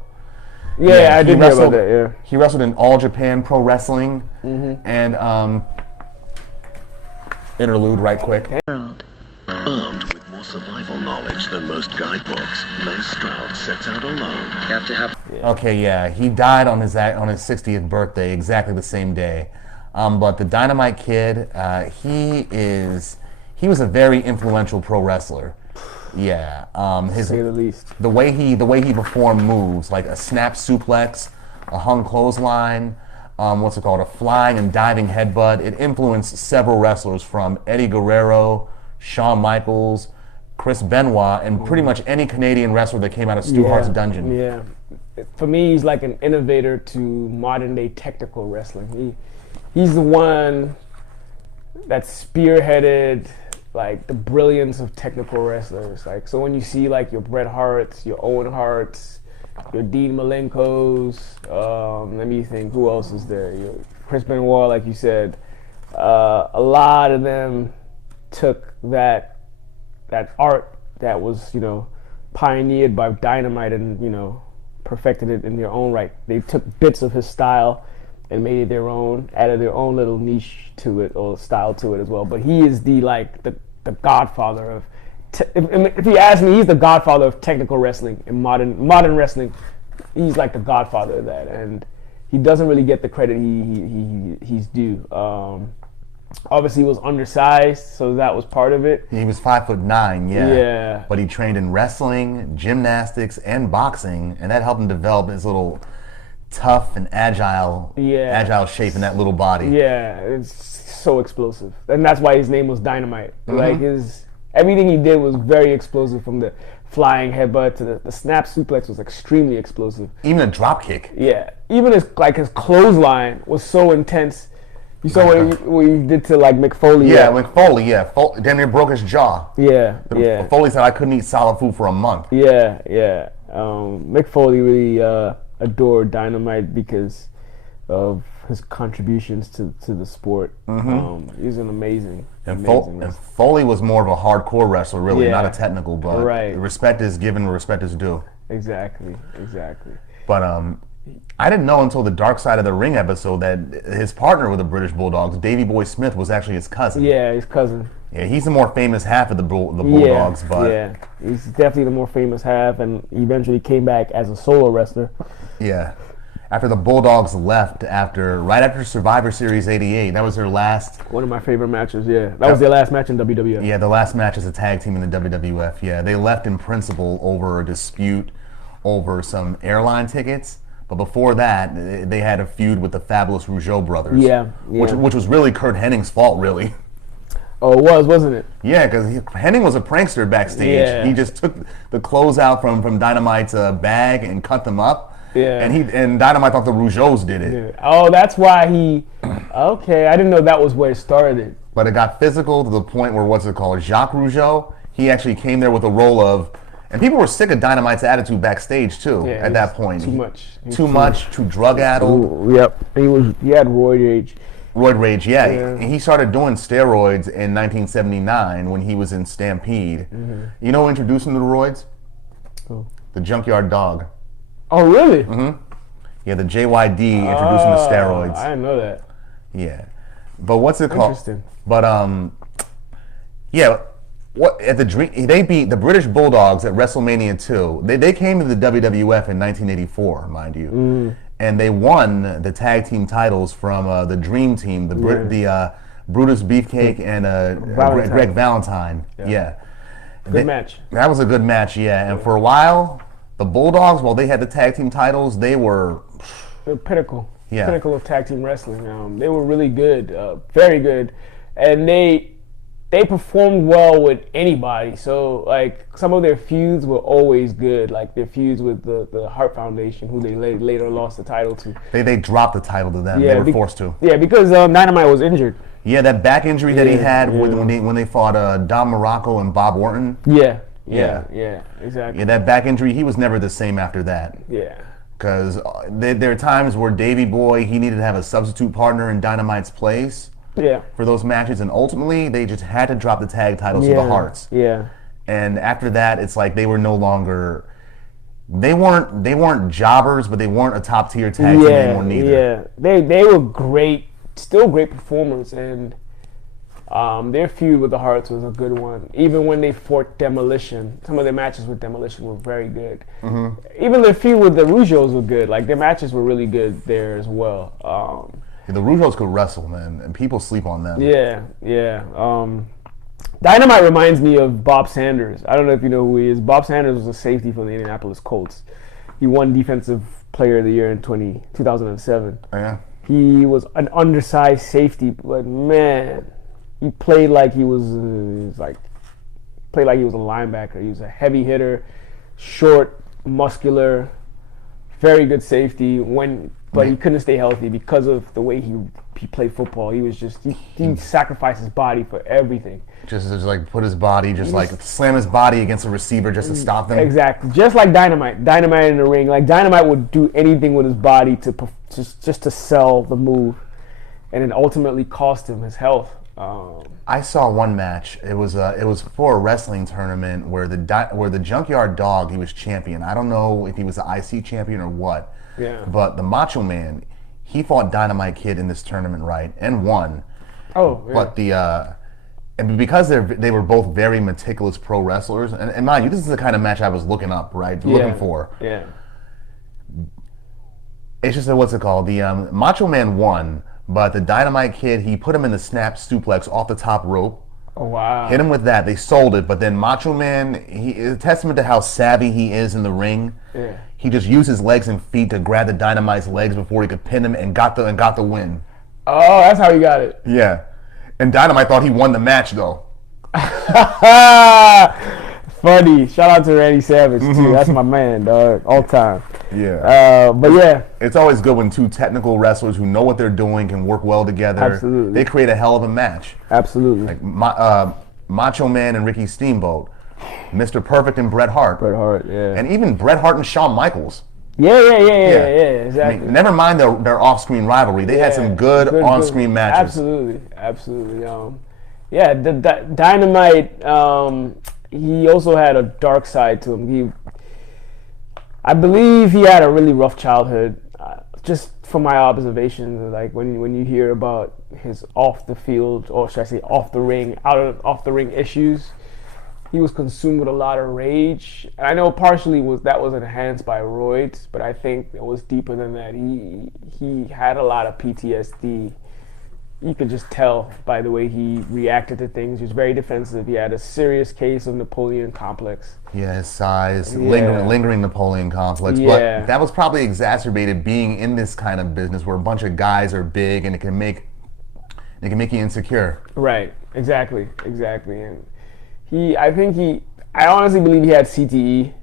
Yeah, I did hear about that. Yeah, he wrestled in All Japan Pro Wrestling, and interlude right quick. Armed with more survival knowledge than most guidebooks, Len Stroud sets out alone. Okay, yeah, he died on his 60th birthday, exactly the same day. But the Dynamite Kid, he was a very influential pro wrestler. Yeah, To say the least. the way he performed moves like a snap suplex, a hung clothesline, what's it called, a flying and diving headbutt. It influenced several wrestlers from Eddie Guerrero, Shawn Michaels, Chris Benoit, and pretty much any Canadian wrestler that came out of Stu Hart's dungeon. Yeah. For me, he's like an innovator to modern day technical wrestling. He's the one that spearheaded like the brilliance of technical wrestlers. Like, so when you see like your Bret Harts, your Owen Harts, your Dean Malenkos, let me think, who else is there? Your Chris Benoit, like you said, a lot of them took that art that was, pioneered by Dynamite and, perfected it in their own right. They took bits of his style and made it their own, added their own little niche to it or style to it as well. But he is the godfather of, if you ask me, he's the godfather of technical wrestling in modern wrestling. He's like the godfather of that, and he doesn't really get the credit he's due. Obviously, he was undersized, so that was part of it. He was 5'9", yeah. Yeah. But he trained in wrestling, gymnastics, and boxing, and that helped him develop his little tough and agile shape in that little body. Yeah, it's so explosive, and that's why his name was Dynamite. Like everything he did was very explosive, from the flying headbutt to the snap suplex was extremely explosive. Even a drop kick. Yeah, even his clothesline was so intense. You saw what he did to like Mick Foley. Yeah, Mick Foley. Yeah, damn near broke his jaw. Yeah. Foley said I couldn't eat solid food for a month. Yeah. Mick Foley really adored Dynamite because of his contributions to the sport. He's an amazing. And wrestler. Foley was more of a hardcore wrestler, really, not a technical, but right. Respect is given where respect is due. Exactly. But I didn't know until the Dark Side of the Ring episode that his partner with the British Bulldogs, Davey Boy Smith, was actually his cousin. Yeah, his cousin. Yeah, he's the more famous half of the Bulldogs, but yeah, he's definitely the more famous half, and he eventually came back as a solo wrestler. Yeah. After the Bulldogs left, right after Survivor Series '88, that was their last. One of my favorite matches. Yeah, that was their last match in WWF. Yeah, the last match as a tag team in the WWF. Yeah, they left in principle over a dispute over some airline tickets. But before that, they had a feud with the Fabulous Rougeau brothers. Yeah. Which was really Kurt Hennig's fault, really. Oh, it was, wasn't it? Yeah, because Hennig was a prankster backstage. Yeah. He just took the clothes out from Dynamite's bag and cut them up. Yeah. And Dynamite thought the Rougeaus did it. Yeah. Oh, that's why okay, I didn't know that was where it started. But it got physical to the point where, Jacques Rougeau, he actually came there with a role of, and people were sick of Dynamite's attitude backstage too. At that point, too much, too drug-addled. Yep, he had roid rage. Roid rage, yeah. He started doing steroids in 1979 when he was in Stampede. You know who introduced him to the roids? Who? The Junkyard Dog. Oh, really? Yeah, the JYD introduced him to steroids. I didn't know that. Yeah, but what's it called? Interesting. But yeah. They beat the British Bulldogs at WrestleMania 2. They came to the WWF in 1984, mind you, and they won the tag team titles from the Dream Team, the Brutus Beefcake and Greg Valentine. Yeah. Good match. That was a good match, yeah. And for a while, the Bulldogs, while they had the tag team titles, they were the pinnacle. Yeah. Pinnacle of tag team wrestling. They were really good, very good, and they performed well with anybody. So like some of their feuds were always good. Like their feuds with the Hart Foundation, who they later lost the title to. They dropped the title to them. They were forced to. Yeah, because Dynamite was injured. Yeah, that back injury that he had when they fought Don Morocco and Bob Orton. Yeah, exactly. Yeah, that back injury, he was never the same after that. Yeah. Because there are times where Davey Boy, he needed to have a substitute partner in Dynamite's place. Yeah. For those matches, and ultimately they just had to drop the tag titles to the Harts. Yeah. And after that, it's like they were no longer. They weren't jobbers, but they weren't a top tier tag team anymore neither. Yeah. They were great, still great performers, and their feud with the Harts was a good one. Even when they fought Demolition, some of their matches with Demolition were very good. Even their feud with the Rougeaus were good. Like their matches were really good there as well. The Rougeaus could wrestle, man, and people sleep on them. Yeah. Dynamite reminds me of Bob Sanders. I don't know if you know who he is. Bob Sanders was a safety for the Indianapolis Colts. He won Defensive Player of the Year in 2007. Oh, yeah. He was an undersized safety, but man, he played like he was played like he was a linebacker. He was a heavy hitter, short, muscular, very good safety. But he couldn't stay healthy because of the way he played football. He was just he sacrificed his body for everything. Just like put his body, slam his body against a receiver just to stop them. Exactly, just like Dynamite. Dynamite in the ring, like Dynamite would do anything with his body to just to sell the move, and it ultimately cost him his health. I saw one match. It was for a wrestling tournament where the Junkyard Dog, he was champion. I don't know if he was the IC champion or what. Yeah. But the Macho Man, he fought Dynamite Kid in this tournament, right, and won. Oh. Yeah. But and because they were both very meticulous pro wrestlers, and mind you, this is the kind of match I was looking up, right, looking for. Yeah. It's just what's it called? The Macho Man won. But the Dynamite Kid, he put him in the snap suplex off the top rope. Oh, wow. Hit him with that. They sold it. But then Macho Man, he is a testament to how savvy he is in the ring. Yeah. He just used his legs and feet to grab the Dynamite's legs before he could pin him and got the win. Oh, that's how he got it. Yeah. And Dynamite thought he won the match, though. Funny. Shout out to Randy Savage, too. That's my man, dog. All time. Yeah. But yeah. It's always good when two technical wrestlers who know what they're doing can work well together. Absolutely. They create a hell of a match. Absolutely. Like Macho Man and Ricky Steamboat, Mr. Perfect and Bret Hart. Bret Hart, yeah. And even Bret Hart and Shawn Michaels. Yeah, exactly. I mean, never mind their off-screen rivalry. They had some good on-screen matches. Absolutely. The Dynamite, he also had a dark side to him. I believe he had a really rough childhood. Just from my observations, like when you hear about his off the field, or should I say off the ring issues, he was consumed with a lot of rage. And I know partially that was enhanced by roids, but I think it was deeper than that. He had a lot of PTSD. You could just tell by the way he reacted to things. He was very defensive. He had a serious case of Napoleon complex. Yeah, his size, lingering Napoleon complex. Yeah. But that was probably exacerbated being in this kind of business where a bunch of guys are big and it can make you insecure. Right. Exactly. And I honestly believe he had CTE.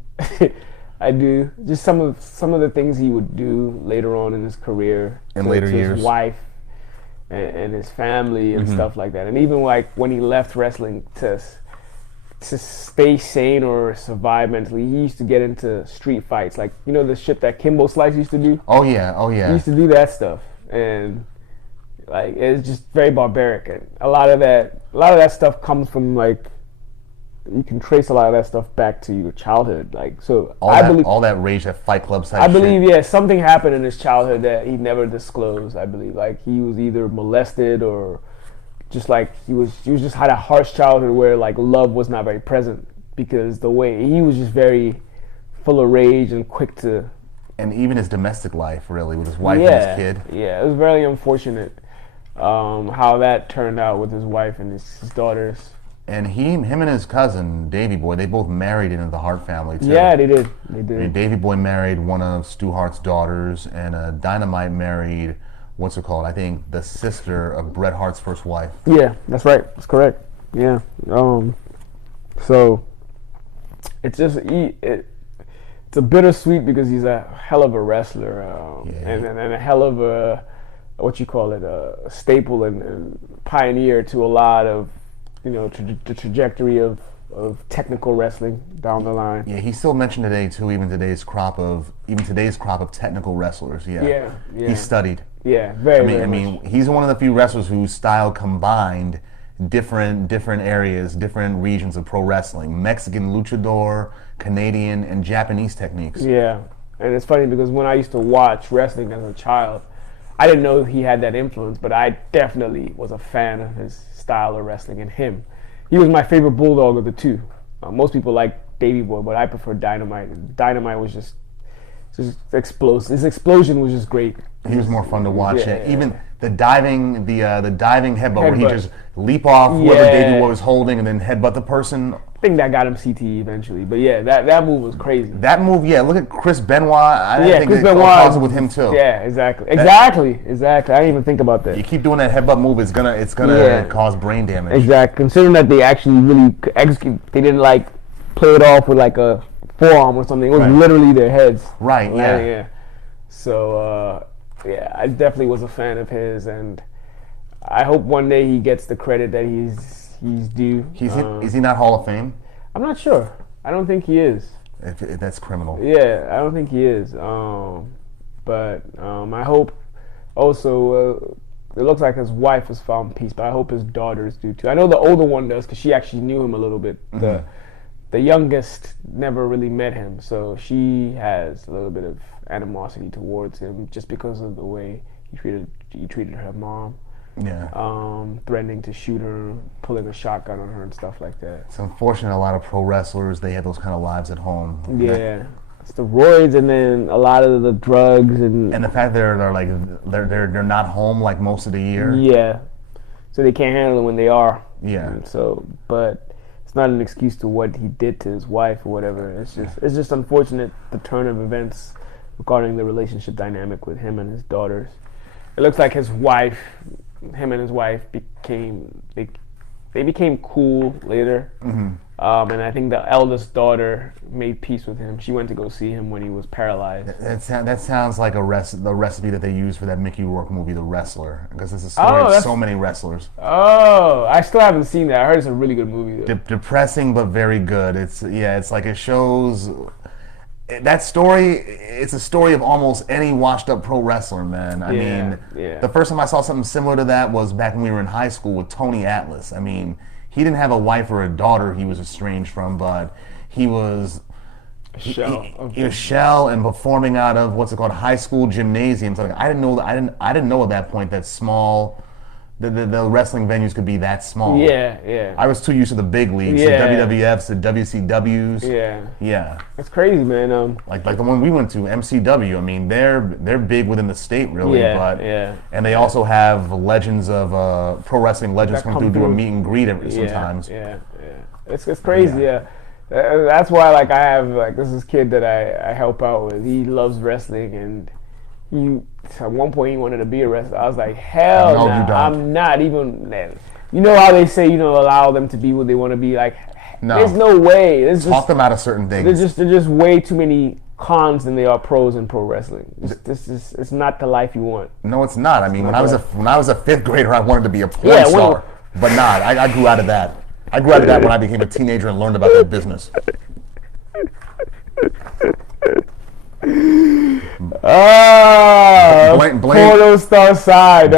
I do. Just some of the things he would do later on in his career. In later years. His wife and his family and stuff like that. And even like when he left wrestling to stay sane or survive mentally, he used to get into street fights. Like, you know the shit that Kimbo Slice used to do? Oh yeah. He used to do that stuff. And like it's just very barbaric. And a lot of that stuff comes from like, you can trace a lot of that stuff back to your childhood. Like, so all that rage, that Fight Club type I believe, shit. Something happened in his childhood that he never disclosed. I believe, like he was either molested or just like he was just had a harsh childhood where like love was not very present because the way he was just very full of rage and quick to. And even his domestic life, really, with his wife and his kid. Yeah, it was very unfortunate how that turned out with his wife and his daughters. And him and his cousin, Davey Boy, they both married into the Hart family, too. Yeah, they did. I mean, Davey Boy married one of Stu Hart's daughters, and Dynamite married, what's it called? I think the sister of Bret Hart's first wife. Yeah, that's right. That's correct. Yeah. So, it's just, it's a bittersweet because he's a hell of a wrestler, and a hell of a, a staple and pioneer to a lot of, the trajectory of technical wrestling down the line. Yeah, he's still mentioned today too. Even today's crop of technical wrestlers. Yeah. He studied. Yeah, very. I mean, he's one of the few wrestlers whose style combined different areas, different regions of pro wrestling: Mexican luchador, Canadian, and Japanese techniques. Yeah, and it's funny because when I used to watch wrestling as a child, I didn't know he had that influence, but I definitely was a fan of his style of wrestling and him. He was my favorite bulldog of the two. Most people like Davey Boy, but I prefer Dynamite. Dynamite was just explosive. His explosion was just great. He was more fun to watch. Yeah. Even the diving headbutt where he Headbutt. just leap off whoever Yeah. Davey was holding and then headbutt the person. I think that got him CTE eventually. But yeah, that move was crazy. That move, yeah. Look at Chris Benoit. I Yeah, think Chris it Benoit caused it with him too. Yeah, exactly. Exactly. I didn't even think about that. You keep doing that headbutt move, it's gonna Yeah. cause brain damage. Exactly. Considering that they actually really execute, they didn't like play it off with like a forearm or something. It was Right. literally their heads. Right. Yeah. Yeah. So yeah, I definitely was a fan of his, and I hope one day he gets the credit that he's due. Is he not Hall of Fame? I'm not sure. I don't think he is. If that's criminal. Yeah, I don't think he is. But I hope also. It looks like his wife has found peace, but I hope his daughters do too. I know the older one does because she actually knew him a little bit. The youngest never really met him, so she has a little bit of animosity towards him just because of the way he treated her mom. Yeah. Threatening to shoot her, pulling a shotgun on her and stuff like that. It's unfortunate a lot of pro wrestlers, they have those kind of lives at home. Yeah. Steroids and then a lot of the drugs and And the fact they're not home like most of the year. yeah, so they can't handle it when they are. Yeah. And so, but it's not an excuse to what he did to his wife or whatever. It's just unfortunate the turn of events regarding the relationship dynamic with him and his daughters. It looks like him and his wife became cool later. Mm-hmm. And I think the eldest daughter made peace with him. She went to go see him when he was paralyzed. That sounds like the recipe that they used for that Mickey Rourke movie, The Wrestler, because it's a story of so many wrestlers. Oh, I still haven't seen that. I heard it's a really good movie. Depressing but very good. It's like it shows that story. It's a story of almost any washed up pro wrestler, man. I mean, the first time I saw something similar to that was back when we were in high school with Tony Atlas. I mean, he didn't have a wife or a daughter he was estranged from, but he was he was shell and performing out of what's it called, high school gymnasiums. Like I didn't know at that point that small the wrestling venues could be that small. Yeah. I was too used to the big leagues, the WWFs, the WCWs. Yeah. That's crazy, man. Like the one we went to, MCW. I mean, they're big within the state, really. And they also have legends of pro wrestling legends come through, do a meet and greet sometimes. Yeah. It's crazy. Yeah. That's why I have this is kid that I help out with. He loves wrestling and at one point he wanted to be a wrestler. I was like, hell no, I'm not even. You know how they say allow them to be what they want to be. Like, no, there's no way. Talk them out of certain things. There's just way too many cons than they are pros in pro wrestling. It's not the life you want. No, it's not. I mean, when I was a fifth grader, I wanted to be a porn star, but not. I grew out of that. I grew out of that when I became a teenager and learned about that business. Porno star side.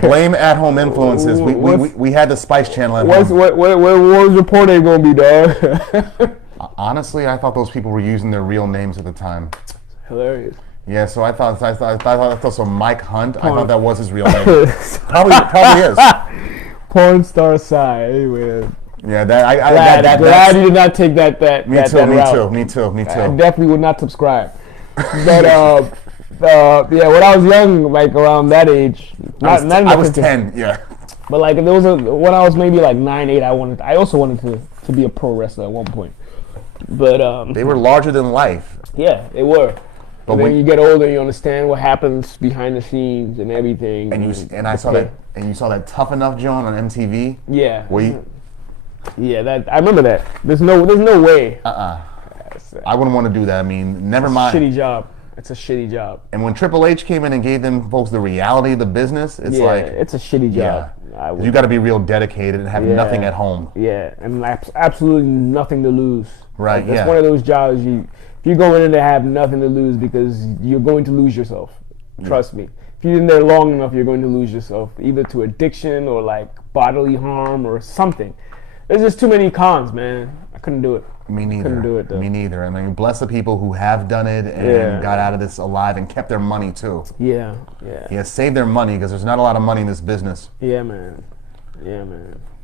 Blame at-home influences. We had the Spice Channel at home. What was your porno gonna be, dog? Honestly, I thought those people were using their real names at the time. Hilarious. Yeah, so I thought so. Mike Hunt. I thought that was his real name. probably is. Porn star side. Anyway. Yeah, glad you did not take that route. Me too. I definitely would not subscribe. But when I was young, like around that age, I was 10. Yeah. But when I was maybe like 9, 8, I also wanted to be a pro wrestler at one point. But they were larger than life. Yeah, they were. But when you get older, you understand what happens behind the scenes and everything. And you saw that Tough Enough John on MTV. Yeah. That I remember that. There's no way. I wouldn't want to do that. I mean, never mind. Shitty job. It's a shitty job. And when Triple H came in and gave them folks the reality of the business, it's it's a shitty job. Yeah. You got to be real dedicated and have nothing at home. Yeah, and absolutely nothing to lose. Right. It's one of those jobs if you go in there to have nothing to lose because you're going to lose yourself. Trust me. If you're in there long enough, you're going to lose yourself either to addiction or bodily harm or something. There's just too many cons, man. I couldn't do it. Me neither. Couldn't do it, though. Me neither. I mean, bless the people who have done it and got out of this alive and kept their money too. Yeah. Yeah, save their money because there's not a lot of money in this business. Yeah, man.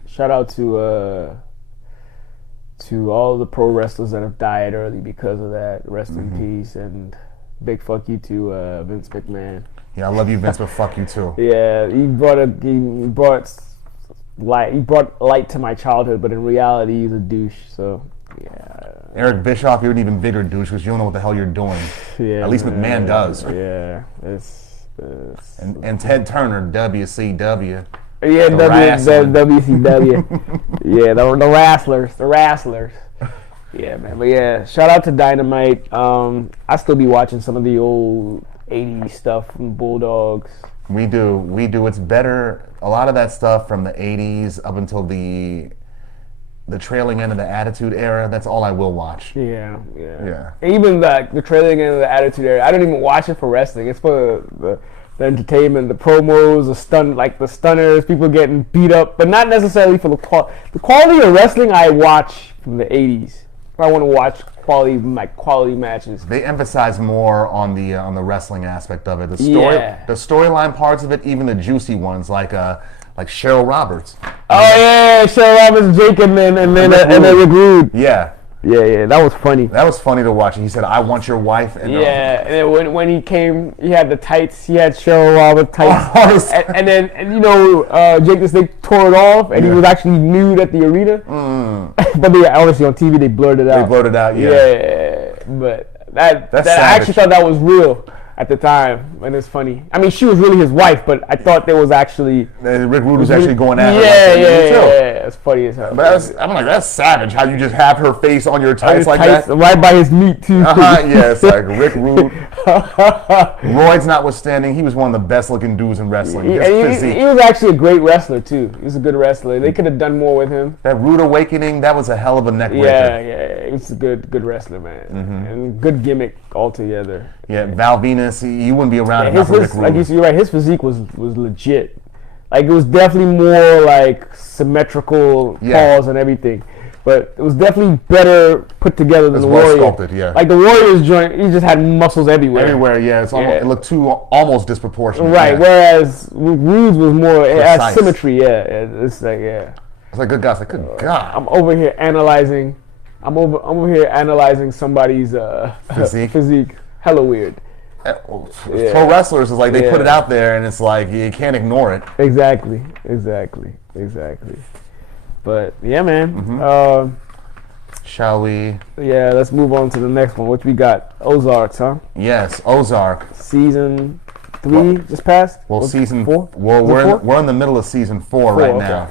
Shout out to all the pro wrestlers that have died early because of that. Rest in peace, and big fuck you to Vince McMahon. Yeah, I love you, Vince, but fuck you too. Yeah, he brought light to my childhood, but in reality, he's a douche. So, yeah. Eric Bischoff, you're an even bigger douche because you don't know what the hell you're doing. Yeah, At least McMahon does. Yeah, And Ted Turner, WCW. yeah, wrestling. WCW. Yeah, the wrestlers. Yeah, man. But yeah, shout out to Dynamite. I still be watching some of the old '80s stuff from Bulldogs. We do. It's better. A lot of that stuff from the '80s up until the trailing end of the Attitude Era. That's all I will watch. Yeah. Even the trailing end of the Attitude Era. I don't even watch it for wrestling. It's for the entertainment, the promos, the stunners, people getting beat up, but not necessarily for the quality of wrestling I watch from the '80s. If I want to watch quality matches. They emphasize more on the wrestling aspect of it. The storyline parts of it, even the juicy ones, like Cheryl Roberts. Oh yeah, Cheryl Roberts, Jake, and then Rick Rude. Yeah. Yeah, that was funny. That was funny to watch. He said, "I want your wife." And yeah, and then when he came, he had the tights. He had Cheryl Roberts tights, and then Jake the Snake tore it off, and he was actually nude at the arena. But they obviously on TV they blurred it out. They blurred it out, yeah. Yeah, but I actually thought that was real at the time, and it's funny. I mean, she was really his wife, but I thought there was actually Rick Rude was actually going at her. Yeah, it's funny as hell. But I'm like, that's savage. How you just have her face on your tights like that, right by his meat too. Yeah, it's like Rick Rude. Roids notwithstanding, he was one of the best looking dudes in wrestling. He was actually a great wrestler too. He was a good wrestler. They could have done more with him. That Rude Awakening, that was a hell of a neck breaker. Yeah, he was a good wrestler, man, and good gimmick altogether. Yeah, Val Venus, you wouldn't be around enough for Rick Rude. Like you're right, his physique was legit. Like it was definitely more like symmetrical paws and everything, but it was definitely better put together than the Warrior. Well sculpted, yeah. Like the Warrior's joint, he just had muscles everywhere. Everywhere, yeah. It looked almost disproportionate. Right, yeah. Whereas Rude's was more, it had symmetry, It's like, It's like, good God, it's like, good God. I'm over here analyzing somebody's physique. Hella weird. Pro wrestlers is like they put it out there and it's like you can't ignore it. Exactly. But yeah, man. Shall we? Yeah, let's move on to the next one. What we got? Ozarks, huh? Yes, Ozark. Season 3 just passed. Well, season 4. Well, we're in the middle of season 4 right now.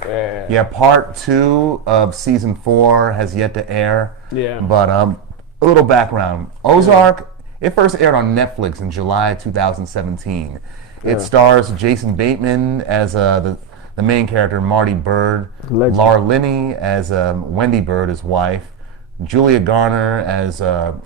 Yeah, part 2 of season 4 has yet to air. Yeah. But a little background. Ozark. It first aired on Netflix in July 2017. It stars Jason Bateman as the main character, Marty Bird, Legend. Laura Linney as Wendy Bird, his wife, Julia Garner as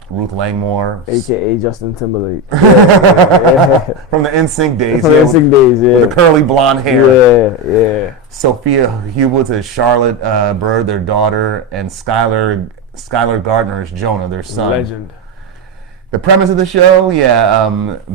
Ruth Langmore, a.k.a. Justin Timberlake. From the NSYNC days. With the curly blonde hair. Yeah. Sophia Hewlett as Charlotte Bird, their daughter, and Skylar Gardner as Jonah, their son. Legend. The premise of the show,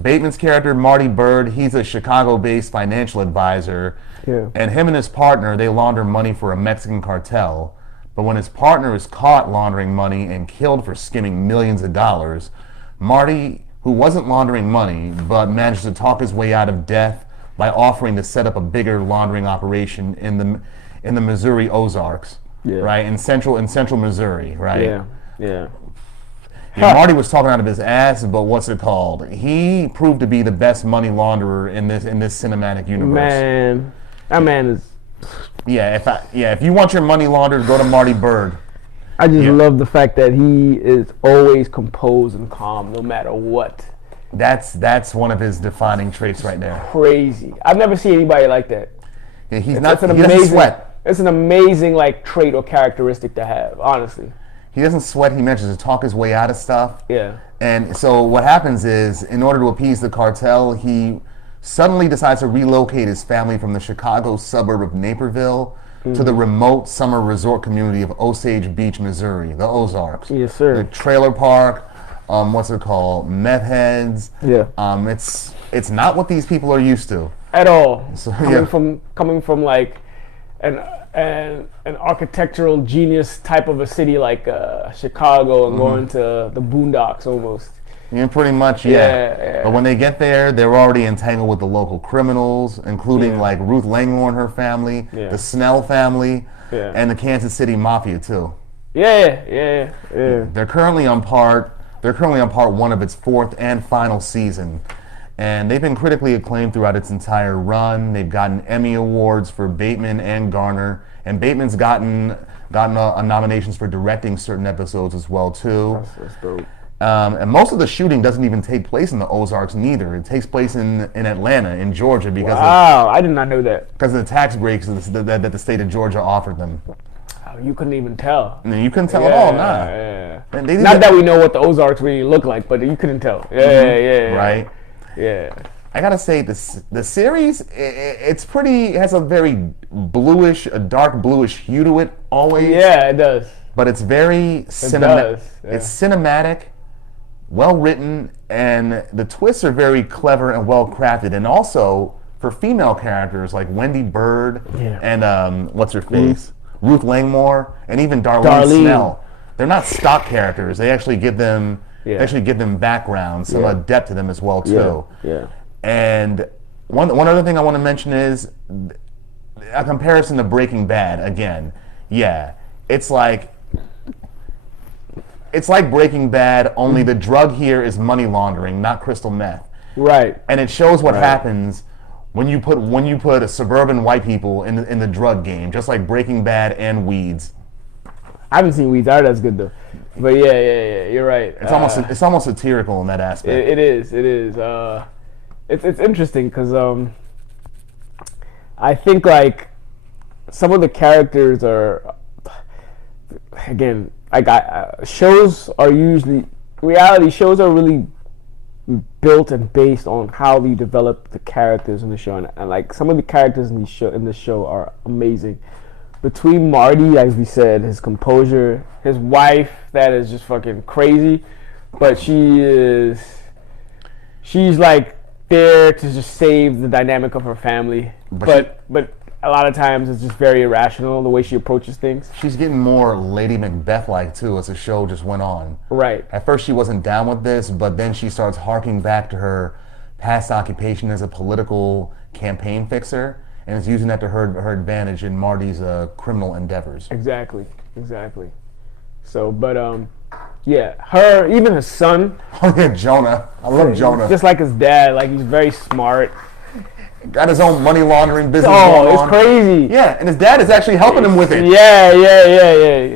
Bateman's character, Marty Bird, he's a Chicago-based financial advisor. Yeah. And him and his partner, they launder money for a Mexican cartel. But when his partner is caught laundering money and killed for skimming millions of dollars, Marty, who wasn't laundering money, but managed to talk his way out of death by offering to set up a bigger laundering operation in the Missouri Ozarks, right? In central Missouri, right? Yeah. Yeah, Marty was talking out of his ass, but what's it called? He proved to be the best money launderer in this cinematic universe. Man, that man is. If you want your money laundered, go to Marty Bird. I just love the fact that he is always composed and calm, no matter what. That's one of his defining traits right there. Crazy. I've never seen anybody like that. Yeah, he doesn't sweat. It's an amazing trait or characteristic to have, honestly. He doesn't sweat. He manages to talk his way out of stuff. Yeah. And so what happens is, in order to appease the cartel, he suddenly decides to relocate his family from the Chicago suburb of Naperville to the remote summer resort community of Osage Beach, Missouri, the Ozarks. Yes, sir. The trailer park, what's it called? Meth heads. Yeah. It's not what these people are used to. At all. So, coming from like an architectural genius type of a city like Chicago and going to the boondocks almost. Yeah, pretty much, yeah. But when they get there, they're already entangled with the local criminals, including like Ruth Langmore and her family, the Snell family, and the Kansas City Mafia too. Yeah. They're currently on part one of its fourth and final season. And they've been critically acclaimed throughout its entire run. They've gotten Emmy Awards for Bateman and Garner. And Bateman's gotten nominations for directing certain episodes as well, too. That's dope. And most of the shooting doesn't even take place in the Ozarks, neither. It takes place in Atlanta, in Georgia, because I did not know that. Because of the tax breaks that the state of Georgia offered them. Oh, you couldn't even tell. You couldn't tell at all, nah. Yeah. Not that we know what the Ozarks really look like, but you couldn't tell. Yeah. Right. Yeah. I gotta say, the series, it has a very a dark bluish hue to it always. Yeah, it does. But it's very cinematic. It's cinematic, well written, and the twists are very clever and well crafted. And also for female characters like Wendy Bird and what's her face, Ruth Langmore, and even Darlene Snell, they're not stock characters. They actually give them. Actually give them background, some depth to them as well too. Yeah. And one other thing I want to mention is a comparison to Breaking Bad. Again, it's like Breaking Bad, only the drug here is money laundering, not crystal meth. Right. And it shows what happens when you put suburban white people in the drug game, just like Breaking Bad and Weeds. I haven't seen Weeds. I heard that's good though. But yeah, you're right. It's almost satirical in that aspect. It is. It's interesting because I think like some of the characters are, again, reality shows are really built and based on how you develop the characters in the show, and like some of the characters in the show are amazing. Between Marty, as we said, his composure, his wife, that is just fucking crazy, but she's like there to just save the dynamic of her family. But a lot of times it's just very irrational the way she approaches things. She's getting more Lady Macbeth-like too as the show just went on. Right. At first she wasn't down with this, but then she starts harking back to her past occupation as a political campaign fixer. And is using that to her advantage in Marty's criminal endeavors. Exactly. So, but her, even his son. Oh yeah, Jonah. I love Jonah. Just like his dad, like he's very smart. Got his own money laundering business going on. It's crazy. Yeah, and his dad is actually helping him with it. Yeah.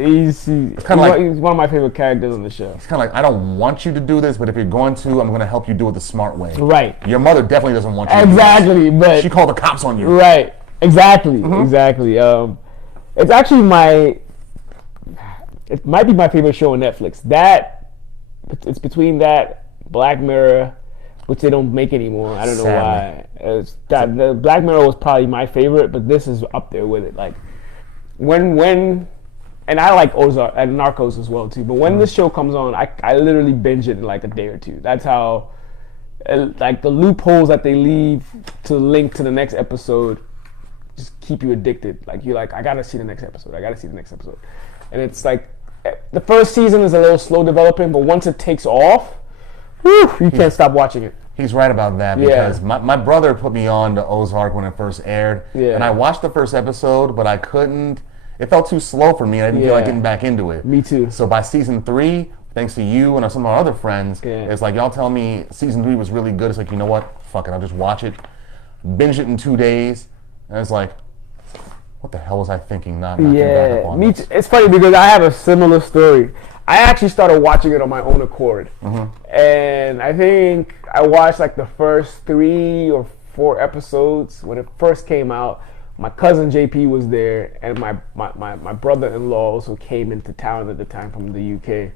He's one of my favorite characters on the show. It's kind of like, I don't want you to do this, but if you're going to, I'm going to help you do it the smart way. Right. Your mother definitely doesn't want you to do this. But she called the cops on you. Right. Exactly. It's actually it might be my favorite show on Netflix. It's between that, Black Mirror, which they don't make anymore. I don't know why. The Black Mirror was probably my favorite, but this is up there with it. Like when and I like Ozark and Narcos as well too. But when this show comes on, I literally binge it in like a day or two. That's how like the loopholes that they leave to link to the next episode just keep you addicted. Like you're like, I gotta see the next episode. And it's like the first season is a little slow developing, but once it takes off, you can't stop watching it. He's right about that because my brother put me on to Ozark when it first aired, and I watched the first episode, but I couldn't. It felt too slow for me. I didn't feel like getting back into it. Me too. So by season 3, thanks to you and some of our other friends, it's like y'all tell me season 3 was really good. It's like, you know what? Fuck it, I'll just watch it. Binge it in 2 days, and it's like, what the hell was I thinking? Not back up on this. It's funny because I have a similar story. I actually started watching it on my own accord, and I think I watched like the first 3 or 4 episodes when it first came out. My cousin JP was there, and my brother-in-law also came into town at the time from the UK,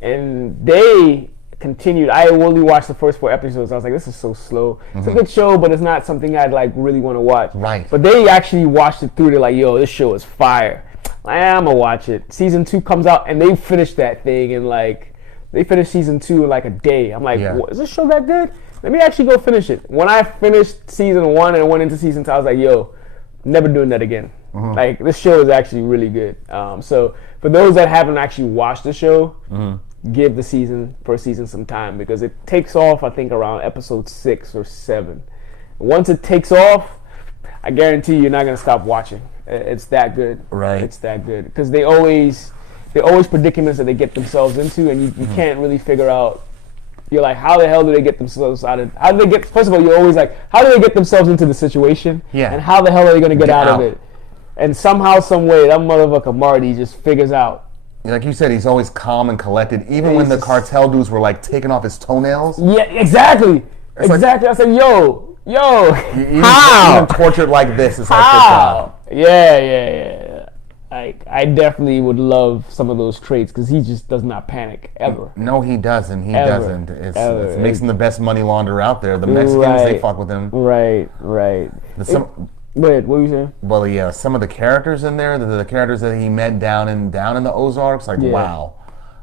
and they continued. I only watched the first 4 episodes. I was like, this is so slow. It's a good show, but it's not something I'd like really want to watch. Right. But they actually watched it through. They're like, yo, this show is fire. I'm gonna watch it. Season 2 comes out, and they finished that thing in like, they finished season 2 in like a day. I'm like, is this show that good? Let me actually go finish it. When I finished season 1 and went into season 2, I was like, yo, never doing that again. Like, this show is actually really good. So for those that haven't actually watched the show, give the first season some time, because it takes off, I think, around episode 6 or 7. Once it takes off, I guarantee you're not gonna stop watching. It's that good. Right. It's that good, because they always predicaments that they get themselves into, and you can't really figure out. You're like, how the hell do they get themselves out of? How do they get? First of all, you're always like, how do they get themselves into the situation? Yeah. And how the hell are they gonna get out of it? And somehow, some way, that motherfucker Marty just figures out. Like you said, he's always calm and collected. Even when the cartel dudes were like taking off his toenails. Yeah, exactly. Exactly. I said, yo, how? Even tortured like this is like how? Yeah. I definitely would love some of those traits, because he just does not panic ever. No, he doesn't. He Ever. doesn't. It Ever. makes him the best money launderer out there. The Mexicans, they fuck with him. Right. Wait, what were you saying? Well, yeah, some of the characters in there, the characters that he met down in the Ozarks, like wow,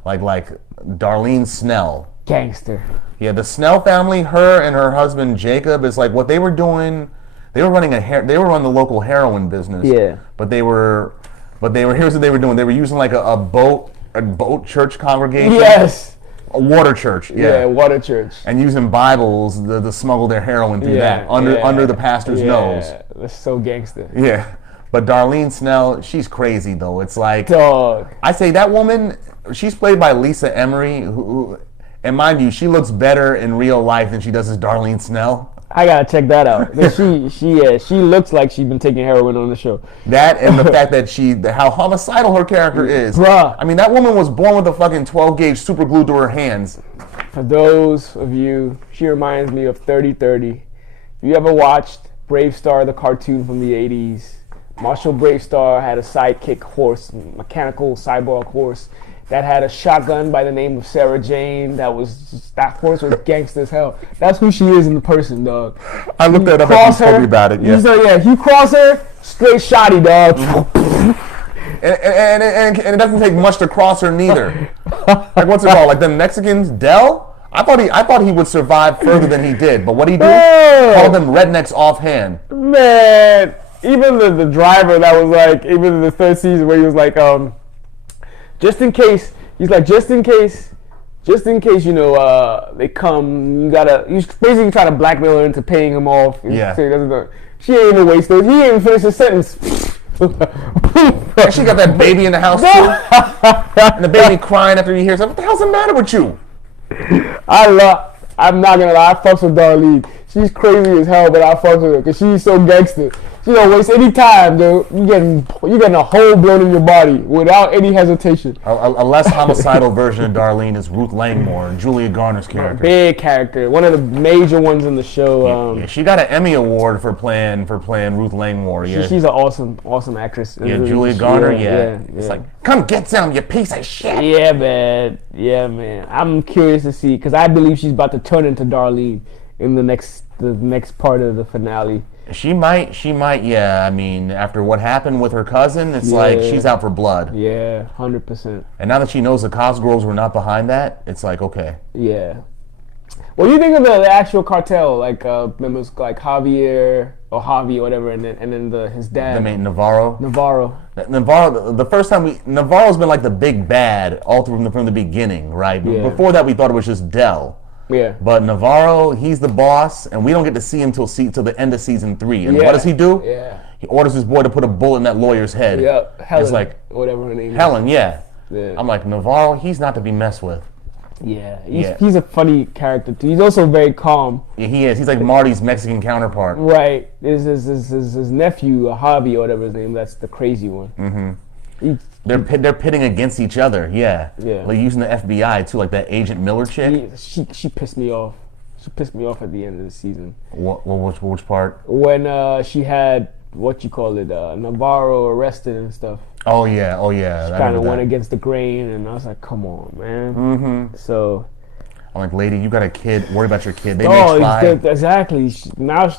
like Darlene Snell, Gangster. Yeah, the Snell family, her and her husband Jacob, is like what they were doing. They were running the local heroin business. Yeah. But here's what they were doing. They were using like a boat church congregation. Yes. A water church, Yeah, water church. and using Bibles to smuggle their heroin through that under the pastor's nose. That's so gangster. Yeah, but Darlene Snell, she's crazy though. It's like, Dog. I say that woman, she's played by Lisa Emery, who, and mind you, she looks better in real life than she does as Darlene Snell. I gotta check that out. She looks like she's been taking heroin on the show. That and the fact that how homicidal her character is. Bruh. I mean, that woman was born with a fucking 12 gauge super glue to her hands. For those of you, she reminds me of 3030. If you ever watched Brave Star, the cartoon from the 80s, Marshall Bravestar had a sidekick horse, mechanical cyborg horse, that had a shotgun by the name of Sarah Jane. That horse was gangster as hell. That's who she is in the person, dog. I looked that up and you told me about it. Yeah. If you cross her, straight shotty, dog. And it doesn't take much to cross her neither. Like what's it called? Like the Mexicans, Del? I thought he would survive further than he did. But what'd he do? Called them rednecks offhand. Man, even the driver that was like, even in the third season where he was like, just in case, he's like, just in case, they come, you basically try to blackmail her into paying him off. Yeah. So he doesn't know. She ain't even waste those. He ain't even finish his sentence. And she got that baby in the house too. And the baby crying after he hears, what the hell's the matter with you? I'm not gonna lie, I fucks with Darlene. She's crazy as hell, but I fucks with her because she's so gangster. She don't waste any time, dude. You getting a hole blown in your body without any hesitation. A less homicidal version of Darlene is Ruth Langmore, Julia Garner's character. Big character, one of the major ones in the show. Yeah, she got an Emmy Award for playing Ruth Langmore. Yeah, she's an awesome actress. Yeah, Julia Garner. Yeah. It's like, come get some, you piece of shit. Yeah, man. I'm curious to see, because I believe she's about to turn into Darlene in the next part of the finale. She might, yeah. I mean, after what happened with her cousin, it's like she's out for blood. Yeah, 100%. And now that she knows the Cosgroves were not behind that, it's like, okay. Yeah. What do you think of the actual cartel? Like, members like Javier or Javi or whatever, and then his dad. I mean, Navarro. The first time Navarro's been like the big bad all from the beginning, right? Yeah. Before that, we thought it was just Del. Yeah. But Navarro, he's the boss, and we don't get to see him till the end of season 3. And what does he do? Yeah. He orders his boy to put a bullet in that lawyer's head. Yep. Helen. It's like whatever her name is. Helen, yeah. Yeah. I'm like, Navarro, he's not to be messed with. Yeah. He's a funny character too. He's also very calm. Yeah, he is. He's like Marty's Mexican counterpart. Right. His nephew, Javi or whatever his name. That's the crazy one. Mm-hmm. They're pitting against each other. Yeah. Yeah. Like using the FBI too, like that Agent Miller chick. She pissed me off. She pissed me off at the end of the season. Which part? When she had Navarro arrested and stuff. Oh yeah. She kind of went against the grain, and I was like, come on, man. Mm-hmm. So I'm like, lady, you got a kid. Worry about your kid. They may try. Exactly. Now.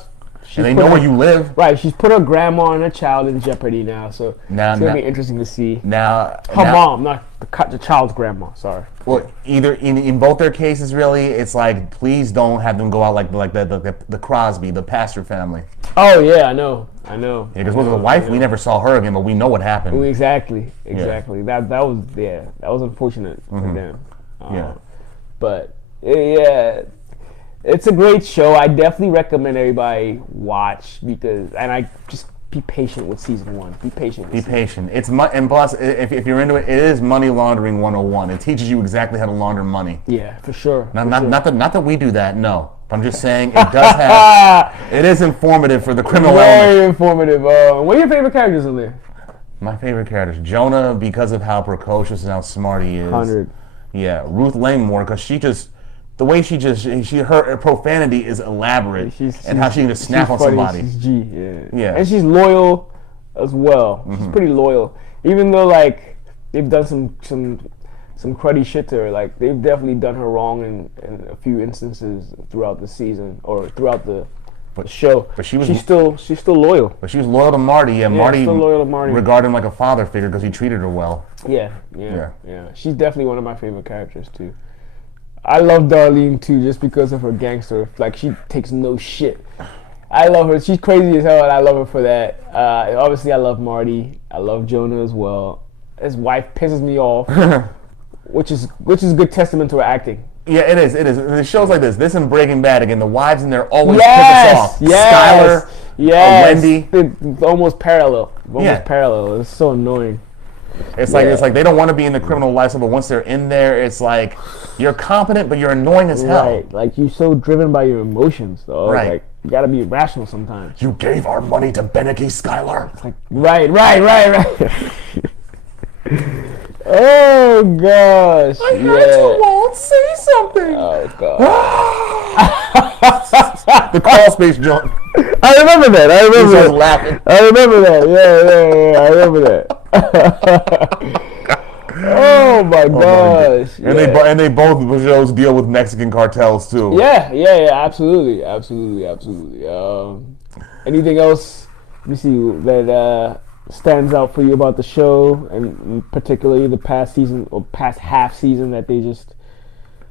And they know where you live. Right, she's put her grandma and her child in jeopardy now, so it's going to be interesting to see. Her mom, not the child's grandma, sorry. Well, either in both their cases, really, it's like, please don't have them go out like the Crosby, the Pastor family. Oh, yeah, I know. Yeah, because with the wife, we never saw her again, but we know what happened. Exactly. Yeah. That was unfortunate for them. Yeah. But yeah, it's a great show. I definitely recommend everybody watch and I just be patient with season 1. Be patient. Be patient. And plus, if you're into it, it is money laundering 101. It teaches you exactly how to launder money. Yeah, for sure. Not that we do that. No, but I'm just saying it does have. It is informative for the criminal element. Very informative. What are your favorite characters in there? My favorite characters: Jonah, because of how precocious and how smart he is. 100. Yeah, Ruth Langmore, because the way her profanity is elaborate, and how she can just snap on funny. somebody. She's G, Yeah. And she's loyal as well. She's pretty loyal, even though like they've done some cruddy shit to her. Like they've definitely done her wrong in a few instances throughout the season or throughout the show. But she's still loyal. But she was loyal to Marty. Yeah, Marty still loyal to Marty. regarded him like a father figure because he treated her well. Yeah. She's definitely one of my favorite characters too. I love Darlene too, just because of her gangster. Like she takes no shit. I love her. She's crazy as hell, and I love her for that. Obviously, I love Marty. I love Jonah as well. His wife pisses me off, which is a good testament to her acting. Yeah, it is. It is. The shows like this and Breaking Bad again. The wives in there always piss us off. Yes, Skyler, Wendy. It's almost parallel. Parallel. It's so annoying. It's like they don't want to be in the criminal lifestyle, but once they're in there, it's like you're competent, but you're annoying as hell. Right, like you're so driven by your emotions, though. Right. Like you gotta be rational sometimes. You gave our money to Beneke, Skylar. It's like right. Oh gosh! I heard you won't say something. Oh god! The crawl space joint. I remember that. He was laughing. I remember that. Yeah. I remember that. Oh my gosh! And they both shows deal with Mexican cartels too. Yeah. Absolutely. Anything else? Let me see that stands out for you about the show, and particularly the past season or past half season that they just.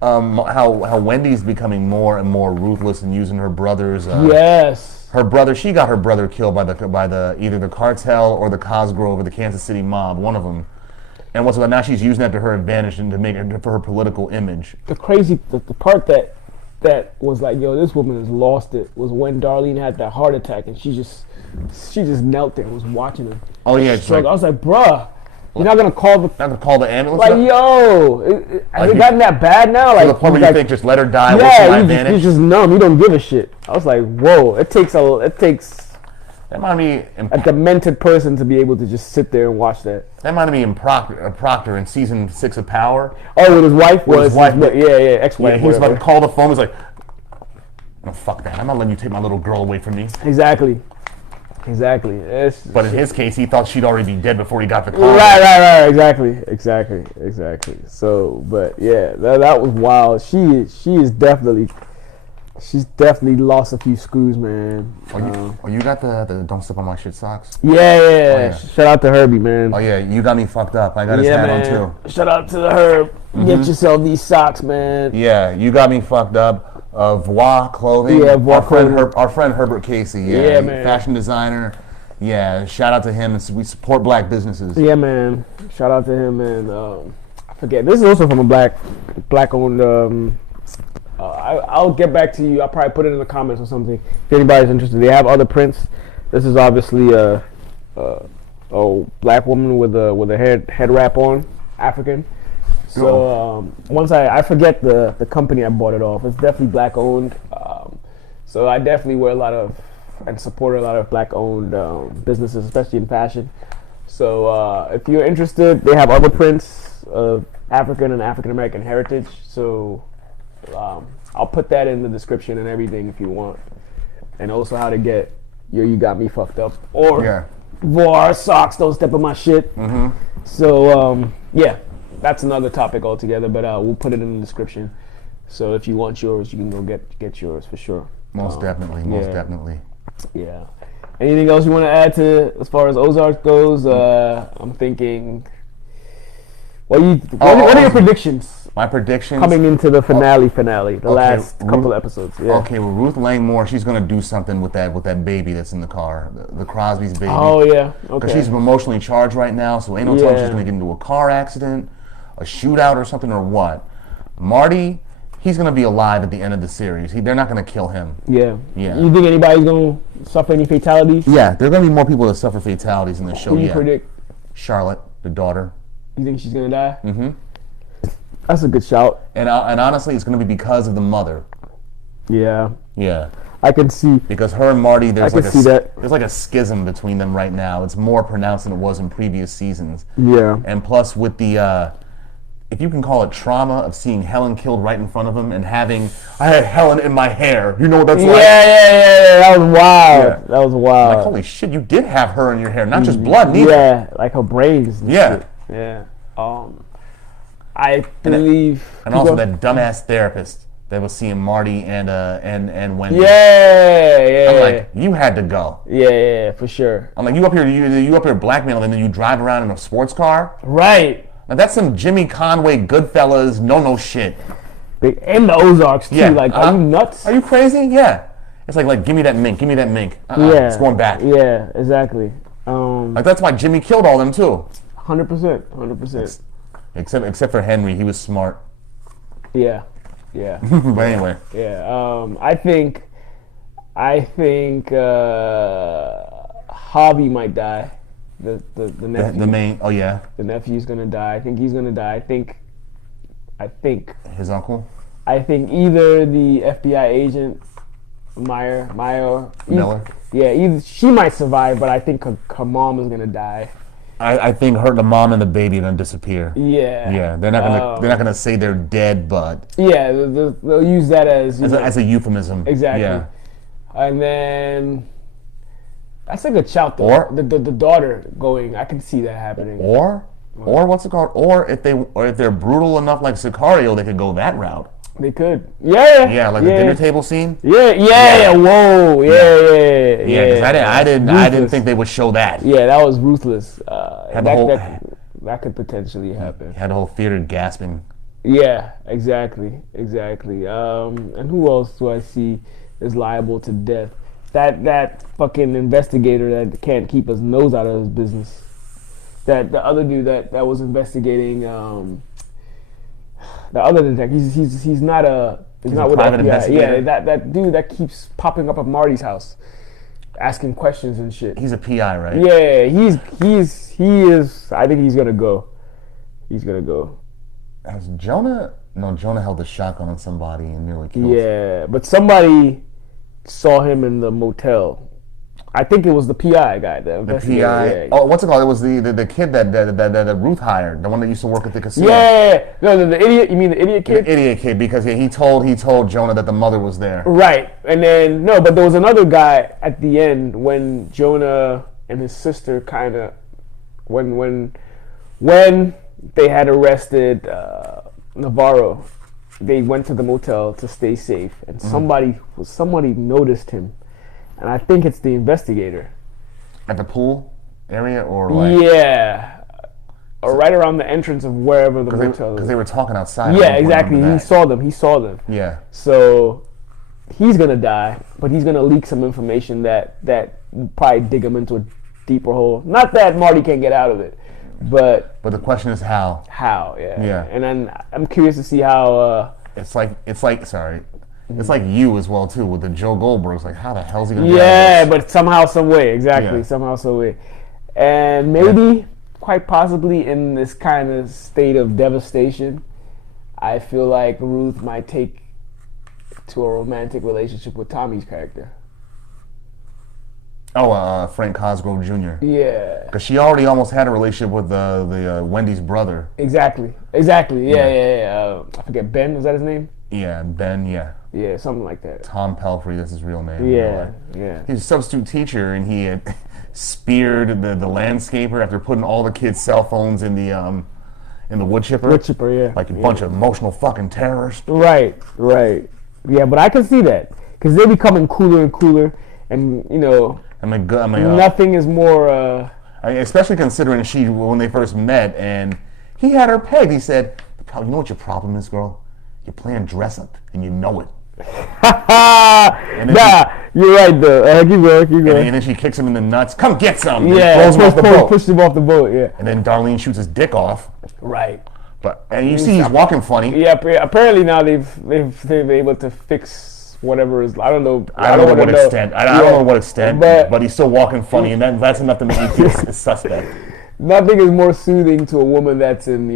How Wendy's becoming more and more ruthless and using her brother's. Yes. Her brother, she got her brother killed by the either the cartel or the Cosgrove or the Kansas City mob, one of them. And now she's using that to her advantage and to make it for her political image. The part that was like, yo, this woman has lost it, was when Darlene had that heart attack and she just knelt there and was watching her. Oh yeah, I was like, bruh, you're not gonna call the ambulance? Like, yo, has it gotten that bad now? Like, to the point where you think just let her die? Yeah, you're just numb. You don't give a shit. I was like, whoa, it takes that might be a demented person to be able to just sit there and watch that. That might be in Proctor in season 6 of Power. Oh, with his wife? Yeah, Ex-wife. he was about to call the phone. He's like, no, fuck that. I'm not letting you take my little girl away from me. Exactly. But in his case, he thought she'd already be dead before he got the call. Right. Exactly. So, but yeah, that was wild. She's definitely lost a few screws, man. You got the don't step on my shit socks? Yeah. Shout out to Herbie, man. Oh yeah, you got me fucked up. I got his hat on too. Shout out to the Herb. Get yourself these socks, man. Yeah, you got me fucked up. Voix Clothing. Yeah, Voix Clothing. Our friend Herbert Casey. Yeah, man. Fashion designer. Yeah, shout out to him. We support black businesses. Yeah, man. Shout out to him, man. I forget. This is also from a black-owned. I'll get back to you. I'll probably put it in the comments or something if anybody's interested. They have other prints. This is obviously a black woman with a head wrap on, African. So once I forget the company I bought it off. It's definitely black owned. So I definitely wear a lot of and support a lot of black owned businesses, especially in fashion. So if you're interested, they have other prints of African and African American heritage. So I'll put that in the description and everything if you want, and also how to get your You Got Me Fucked Up or Voir socks, don't step on my shit. So yeah, that's another topic altogether, but we'll put it in the description. So if you want yours, you can go get yours for sure. Most definitely. Yeah. Anything else you want to add to as far as Ozark goes? I'm thinking. What are your predictions? My predictions coming into the finale, the last couple of episodes. Yeah. Okay, well, Ruth Langmore, she's gonna do something with that baby that's in the car, the Crosby's baby. Oh yeah, okay. Because she's emotionally charged right now, so ain't no telling she's gonna get into a car accident, a shootout, or something, or what. Marty, he's gonna be alive at the end of the series. They're not gonna kill him. Yeah. Yeah. You think anybody's gonna suffer any fatalities? Yeah, there are gonna be more people that suffer fatalities in the show. Who do you Yeah. predict? Charlotte, the daughter. You think she's gonna die? Mm-hmm. That's a good shout. And honestly, it's gonna be because of the mother. Yeah. Yeah. I can see. Because her and Marty, there's can see that. there's like a schism between them right now. It's more pronounced than it was in previous seasons. Yeah. And plus, with the, if you can call it trauma of seeing Helen killed right in front of him and having, I had Helen in my hair. You know what that's like? Yeah. That was wild. Yeah. That was wild. Like, holy shit, you did have her in your hair, not just blood, neither. Yeah, like her brains. And Yeah. shit. Yeah. I believe. And also that dumbass therapist that was seeing Marty and Wendy. Yeah. I'm like, you had to go. Yeah, for sure. I'm like, you up here blackmailing, and then you drive around in a sports car. Right. Like, that's some Jimmy Conway Goodfellas no shit. And the Ozarks too. Yeah. Like, are you nuts? Are you crazy? Yeah. It's like give me that mink. Yeah. It's going back. Yeah, exactly. Like, that's why Jimmy killed all them too. 100%. Except for Henry, he was smart. Yeah. But anyway. Yeah. I think Javi might die. The nephew. The main. Oh yeah. The nephew's gonna die. I think he's gonna die. I think His uncle. I think either the FBI agent Miller. Yeah, either she might survive, but I think her mom is gonna die. I think the mom and the baby are gonna disappear. Yeah. Yeah, they're not gonna say they're dead, but yeah, they'll use that as a euphemism. Exactly. Yeah. And then that's a good shout though. Or the daughter going, I can see that happening. Or what's it called? Or if they're brutal enough like Sicario, they could go that route. They could. Yeah. Yeah, like the dinner table scene. Yeah. Whoa. Yeah. Yeah, because I didn't think they would show that. Yeah, that was ruthless. That could potentially happen. Had the whole theater gasping. Yeah, exactly. And who else do I see is liable to death? That fucking investigator that can't keep his nose out of his business. That the other dude that was investigating. The other detective, he's not with private FBI. investigator? Yeah, that dude that keeps popping up at Marty's house, asking questions and shit. He's a PI, right? Yeah, he is. I think he's gonna go. Has Jonah? No, Jonah held a shotgun on somebody and nearly killed. Yeah, but somebody saw him in the motel. I think it was the PI guy. The investigator. PI. Yeah. Oh, what's it called? It was the kid that Ruth hired, the one that used to work at the casino. Yeah. No, the idiot. You mean the idiot kid? The idiot kid, because he told Jonah that the mother was there. Right, and then but there was another guy at the end when Jonah and his sister kind of when they had arrested Navarro, they went to the motel to stay safe, and somebody noticed him. And I think it's the investigator. At the pool area, or like? Yeah. Or right around the entrance of wherever the motel is. Because they were talking outside. Yeah, exactly. He saw them. Yeah. So he's going to die, but he's going to leak some information that probably dig him into a deeper hole. Not that Marty can't get out of it, but the question is how. How, yeah. Yeah. And then I'm curious to see how... It's like you as well too with the Joe Goldbergs. Like, how the hell's he gonna? Yeah, but somehow, some way, exactly. Yeah. Somehow, some way, and maybe, quite possibly, in this kind of state of devastation, I feel like Ruth might take to a romantic relationship with Tommy's character. Oh, Frank Cosgrove Jr. Yeah. Because she already almost had a relationship with the Wendy's brother. Exactly. Yeah. I forget, Ben. Is that his name? Yeah, Ben. Yeah. Yeah, something like that. Tom Pelfrey, that's his real name. Yeah. He's a substitute teacher, and he had speared the landscaper after putting all the kids' cell phones in the wood chipper. Wood chipper, yeah. Like a bunch of emotional fucking terrorists. Right. Yeah, but I can see that because they're becoming cooler and cooler, and nothing is more. Especially considering when they first met, and he had her pegged. He said, "You know what your problem is, girl? You're playing dress up, and you know it." You're right though. Keep going. And then she kicks him in the nuts. Come get some. Yeah, throws him off the boat. Pushes him off the boat. Yeah. And then Darlene shoots his dick off. Right. and you see he's walking funny. Yeah, apparently now they've been able to fix whatever is. I don't know. I don't know what extent. I don't know what extent. But he's still walking funny, and that's enough to make you feel suspect. Nothing is more soothing to a woman that's in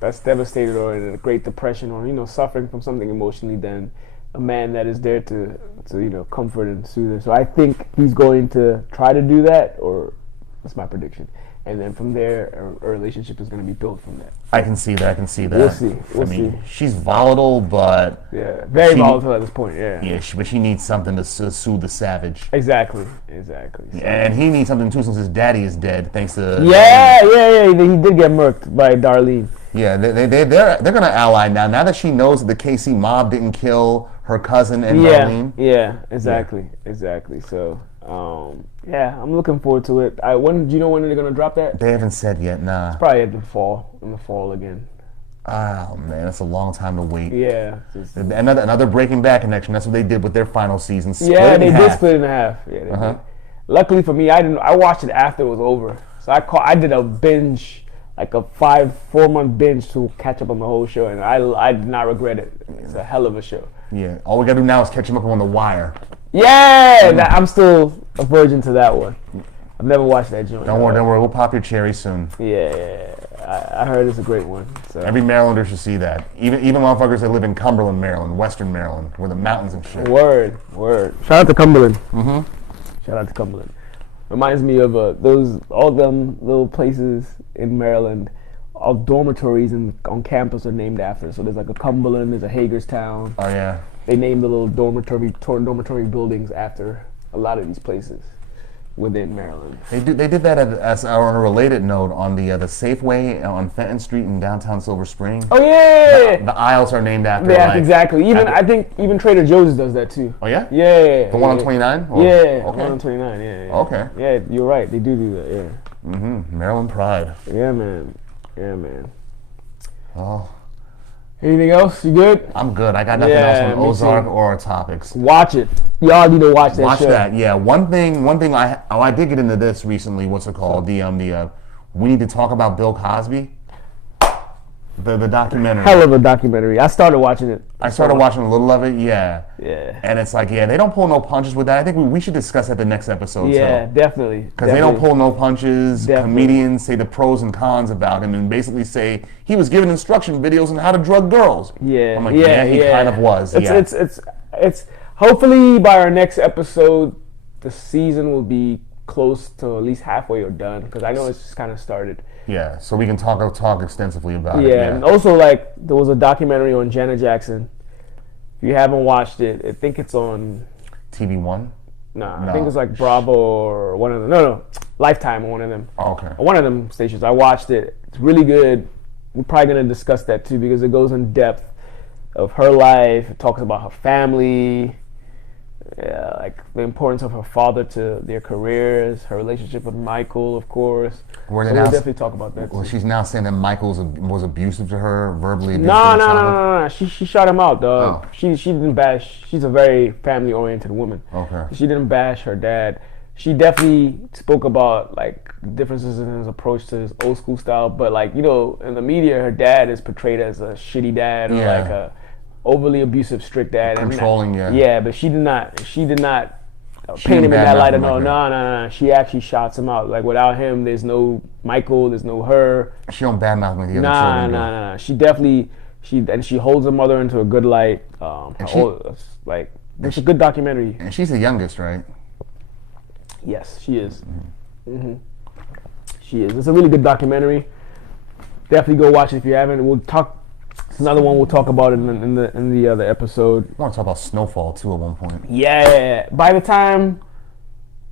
that's devastated or in a great depression or suffering from something emotionally than a man that is there to comfort and soothe her. So I think he's going to try to do that, or that's my prediction. And then from there, a relationship is going to be built from that. I can see that. We'll see. I mean, she's volatile, but very volatile at this point. But she needs something to soothe the savage. Exactly. So. And he needs something too, since his daddy is dead, thanks to. Yeah. He did get murked by Darlene. Yeah, they're gonna ally now. Now that she knows that the KC mob didn't kill her cousin and Darlene. Yeah, exactly. So. I'm looking forward to it. Do you know when they're gonna drop that? They haven't said yet. Nah. It's probably in the fall again. Oh man, that's a long time to wait. Yeah. Another Breaking Bad connection. That's what they did with their final season. They did split it in half. Yeah, they did. Luckily for me, I watched it after it was over. So I did a binge, like a 4 month binge to catch up on the whole show, and I did not regret it. It's a hell of a show. Yeah. All we gotta do now is catch him up on The Wire. Yeah, I'm still a virgin to that one. I've never watched that joint. Don't worry. We'll pop your cherry soon. Yeah. I heard it's a great one. So. Every Marylander should see that. Even motherfuckers that live in Cumberland, Maryland, Western Maryland, where the mountains and shit. Word. Shout out to Cumberland. Shout out to Cumberland. Reminds me of all them little places in Maryland. All dormitories on campus are named after. So there's like a Cumberland, there's a Hagerstown. Oh yeah. They named the little dormitory buildings after a lot of these places within Maryland. They did that as on a related note on the Safeway on Fenton Street in downtown Silver Spring. Oh yeah. The aisles are named after. Yeah, exactly. I think even Trader Joe's does that too. Oh yeah. Yeah. The one on 29. Yeah. Okay. The one on 29. Yeah. Okay. Yeah, you're right. They do that. Yeah. Maryland pride. Yeah, man. Oh. Anything else? You good? I'm good. I got nothing else on Ozark or our topics. Watch it. Y'all need to watch that show. Watch that. Yeah. One thing. I did get into this recently. What's it called? We need to talk about Bill Cosby. The documentary. Hell of a documentary. I started watching it. I started watching a little of it. Yeah. Yeah. And it's like, they don't pull no punches with that. I think we should discuss that the next episode. Yeah, definitely. Because they don't pull no punches. Definitely. Comedians say the pros and cons about him and basically say he was given instruction videos on how to drug girls. Yeah. I'm like, he kind of was. It's hopefully by our next episode, the season will be close to at least halfway or done, because I know it's just kind of started. Yeah, so we can talk extensively about it. Yeah, and also there was a documentary on Janet Jackson. If you haven't watched it, I think it's on TV One. No, I think it's like Bravo or one of them. No, Lifetime or one of them. Oh, okay. One of them stations. I watched it. It's really good. We're probably gonna discuss that too, because it goes in depth of her life. It talks about her family. Yeah, like the importance of her father to their careers, her relationship with Michael, of course. We'll definitely talk about that. Well, she's now saying that Michael was abusive to her, verbally abusive. No. She shot him out, dog. Oh. She didn't bash. She's a very family-oriented woman. Okay. She didn't bash her dad. She definitely spoke about like differences in his approach to his old school style, but like, in the media, her dad is portrayed as a shitty dad or like a overly abusive, strict dad. Controlling, Yeah, but she did not paint him in that light. No. She actually shots him out. Like, without him, there's no Michael, there's no her. She don't badmouth like the other children. Nah. She definitely, she holds her mother into a good light. It's a good documentary. And she's the youngest, right? Yes, she is. Mm-hmm. She is. It's a really good documentary. Definitely go watch it if you haven't. It's another one we'll talk about in the other episode. I want to talk about Snowfall too at one point. Yeah. By the time,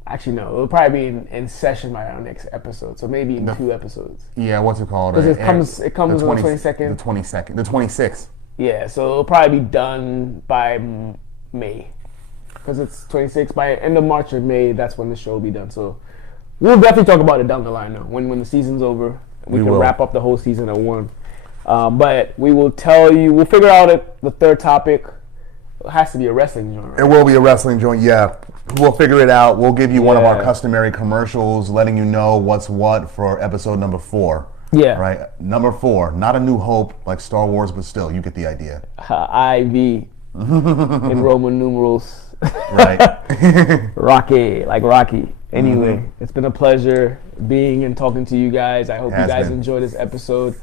actually no, it'll probably be in session by our next episode. So maybe in 2 episodes. Yeah, what's it called? Because it comes on the 22nd. The 26th. Yeah, so it'll probably be done by May. Because it's 26th. By end of March or May, that's when the show will be done. So we'll definitely talk about it down the line though. When the season's over, we can wrap up the whole season at one. But we will tell you, we'll figure out the third topic. It has to be a wrestling joint, right? It will be a wrestling joint, yeah. We'll figure it out. We'll give you one of our customary commercials letting you know what's what for episode number 4. Yeah. Right. Number 4, not A New Hope like Star Wars, but still, you get the idea. IV in Roman numerals. Right. Rocky, like Rocky. Anyway, it's been a pleasure being and talking to you guys. I hope you guys enjoyed this episode.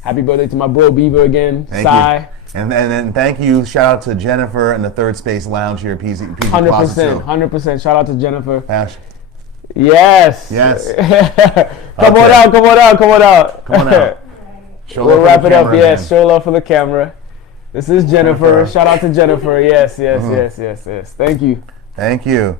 Happy birthday to my bro Beaver again. Thank Sai. you. And then thank you. Shout out to Jennifer and the Third Space Lounge here at PG Plaza. 100%. Shout out to Jennifer. Ash. Yes. Yes. Come on out. Come on out. Show We'll love wrap for it the up. camera, Yes. man. Show love for the camera. This is Jennifer. Shout out to Jennifer. Yes. Thank you. Thank you.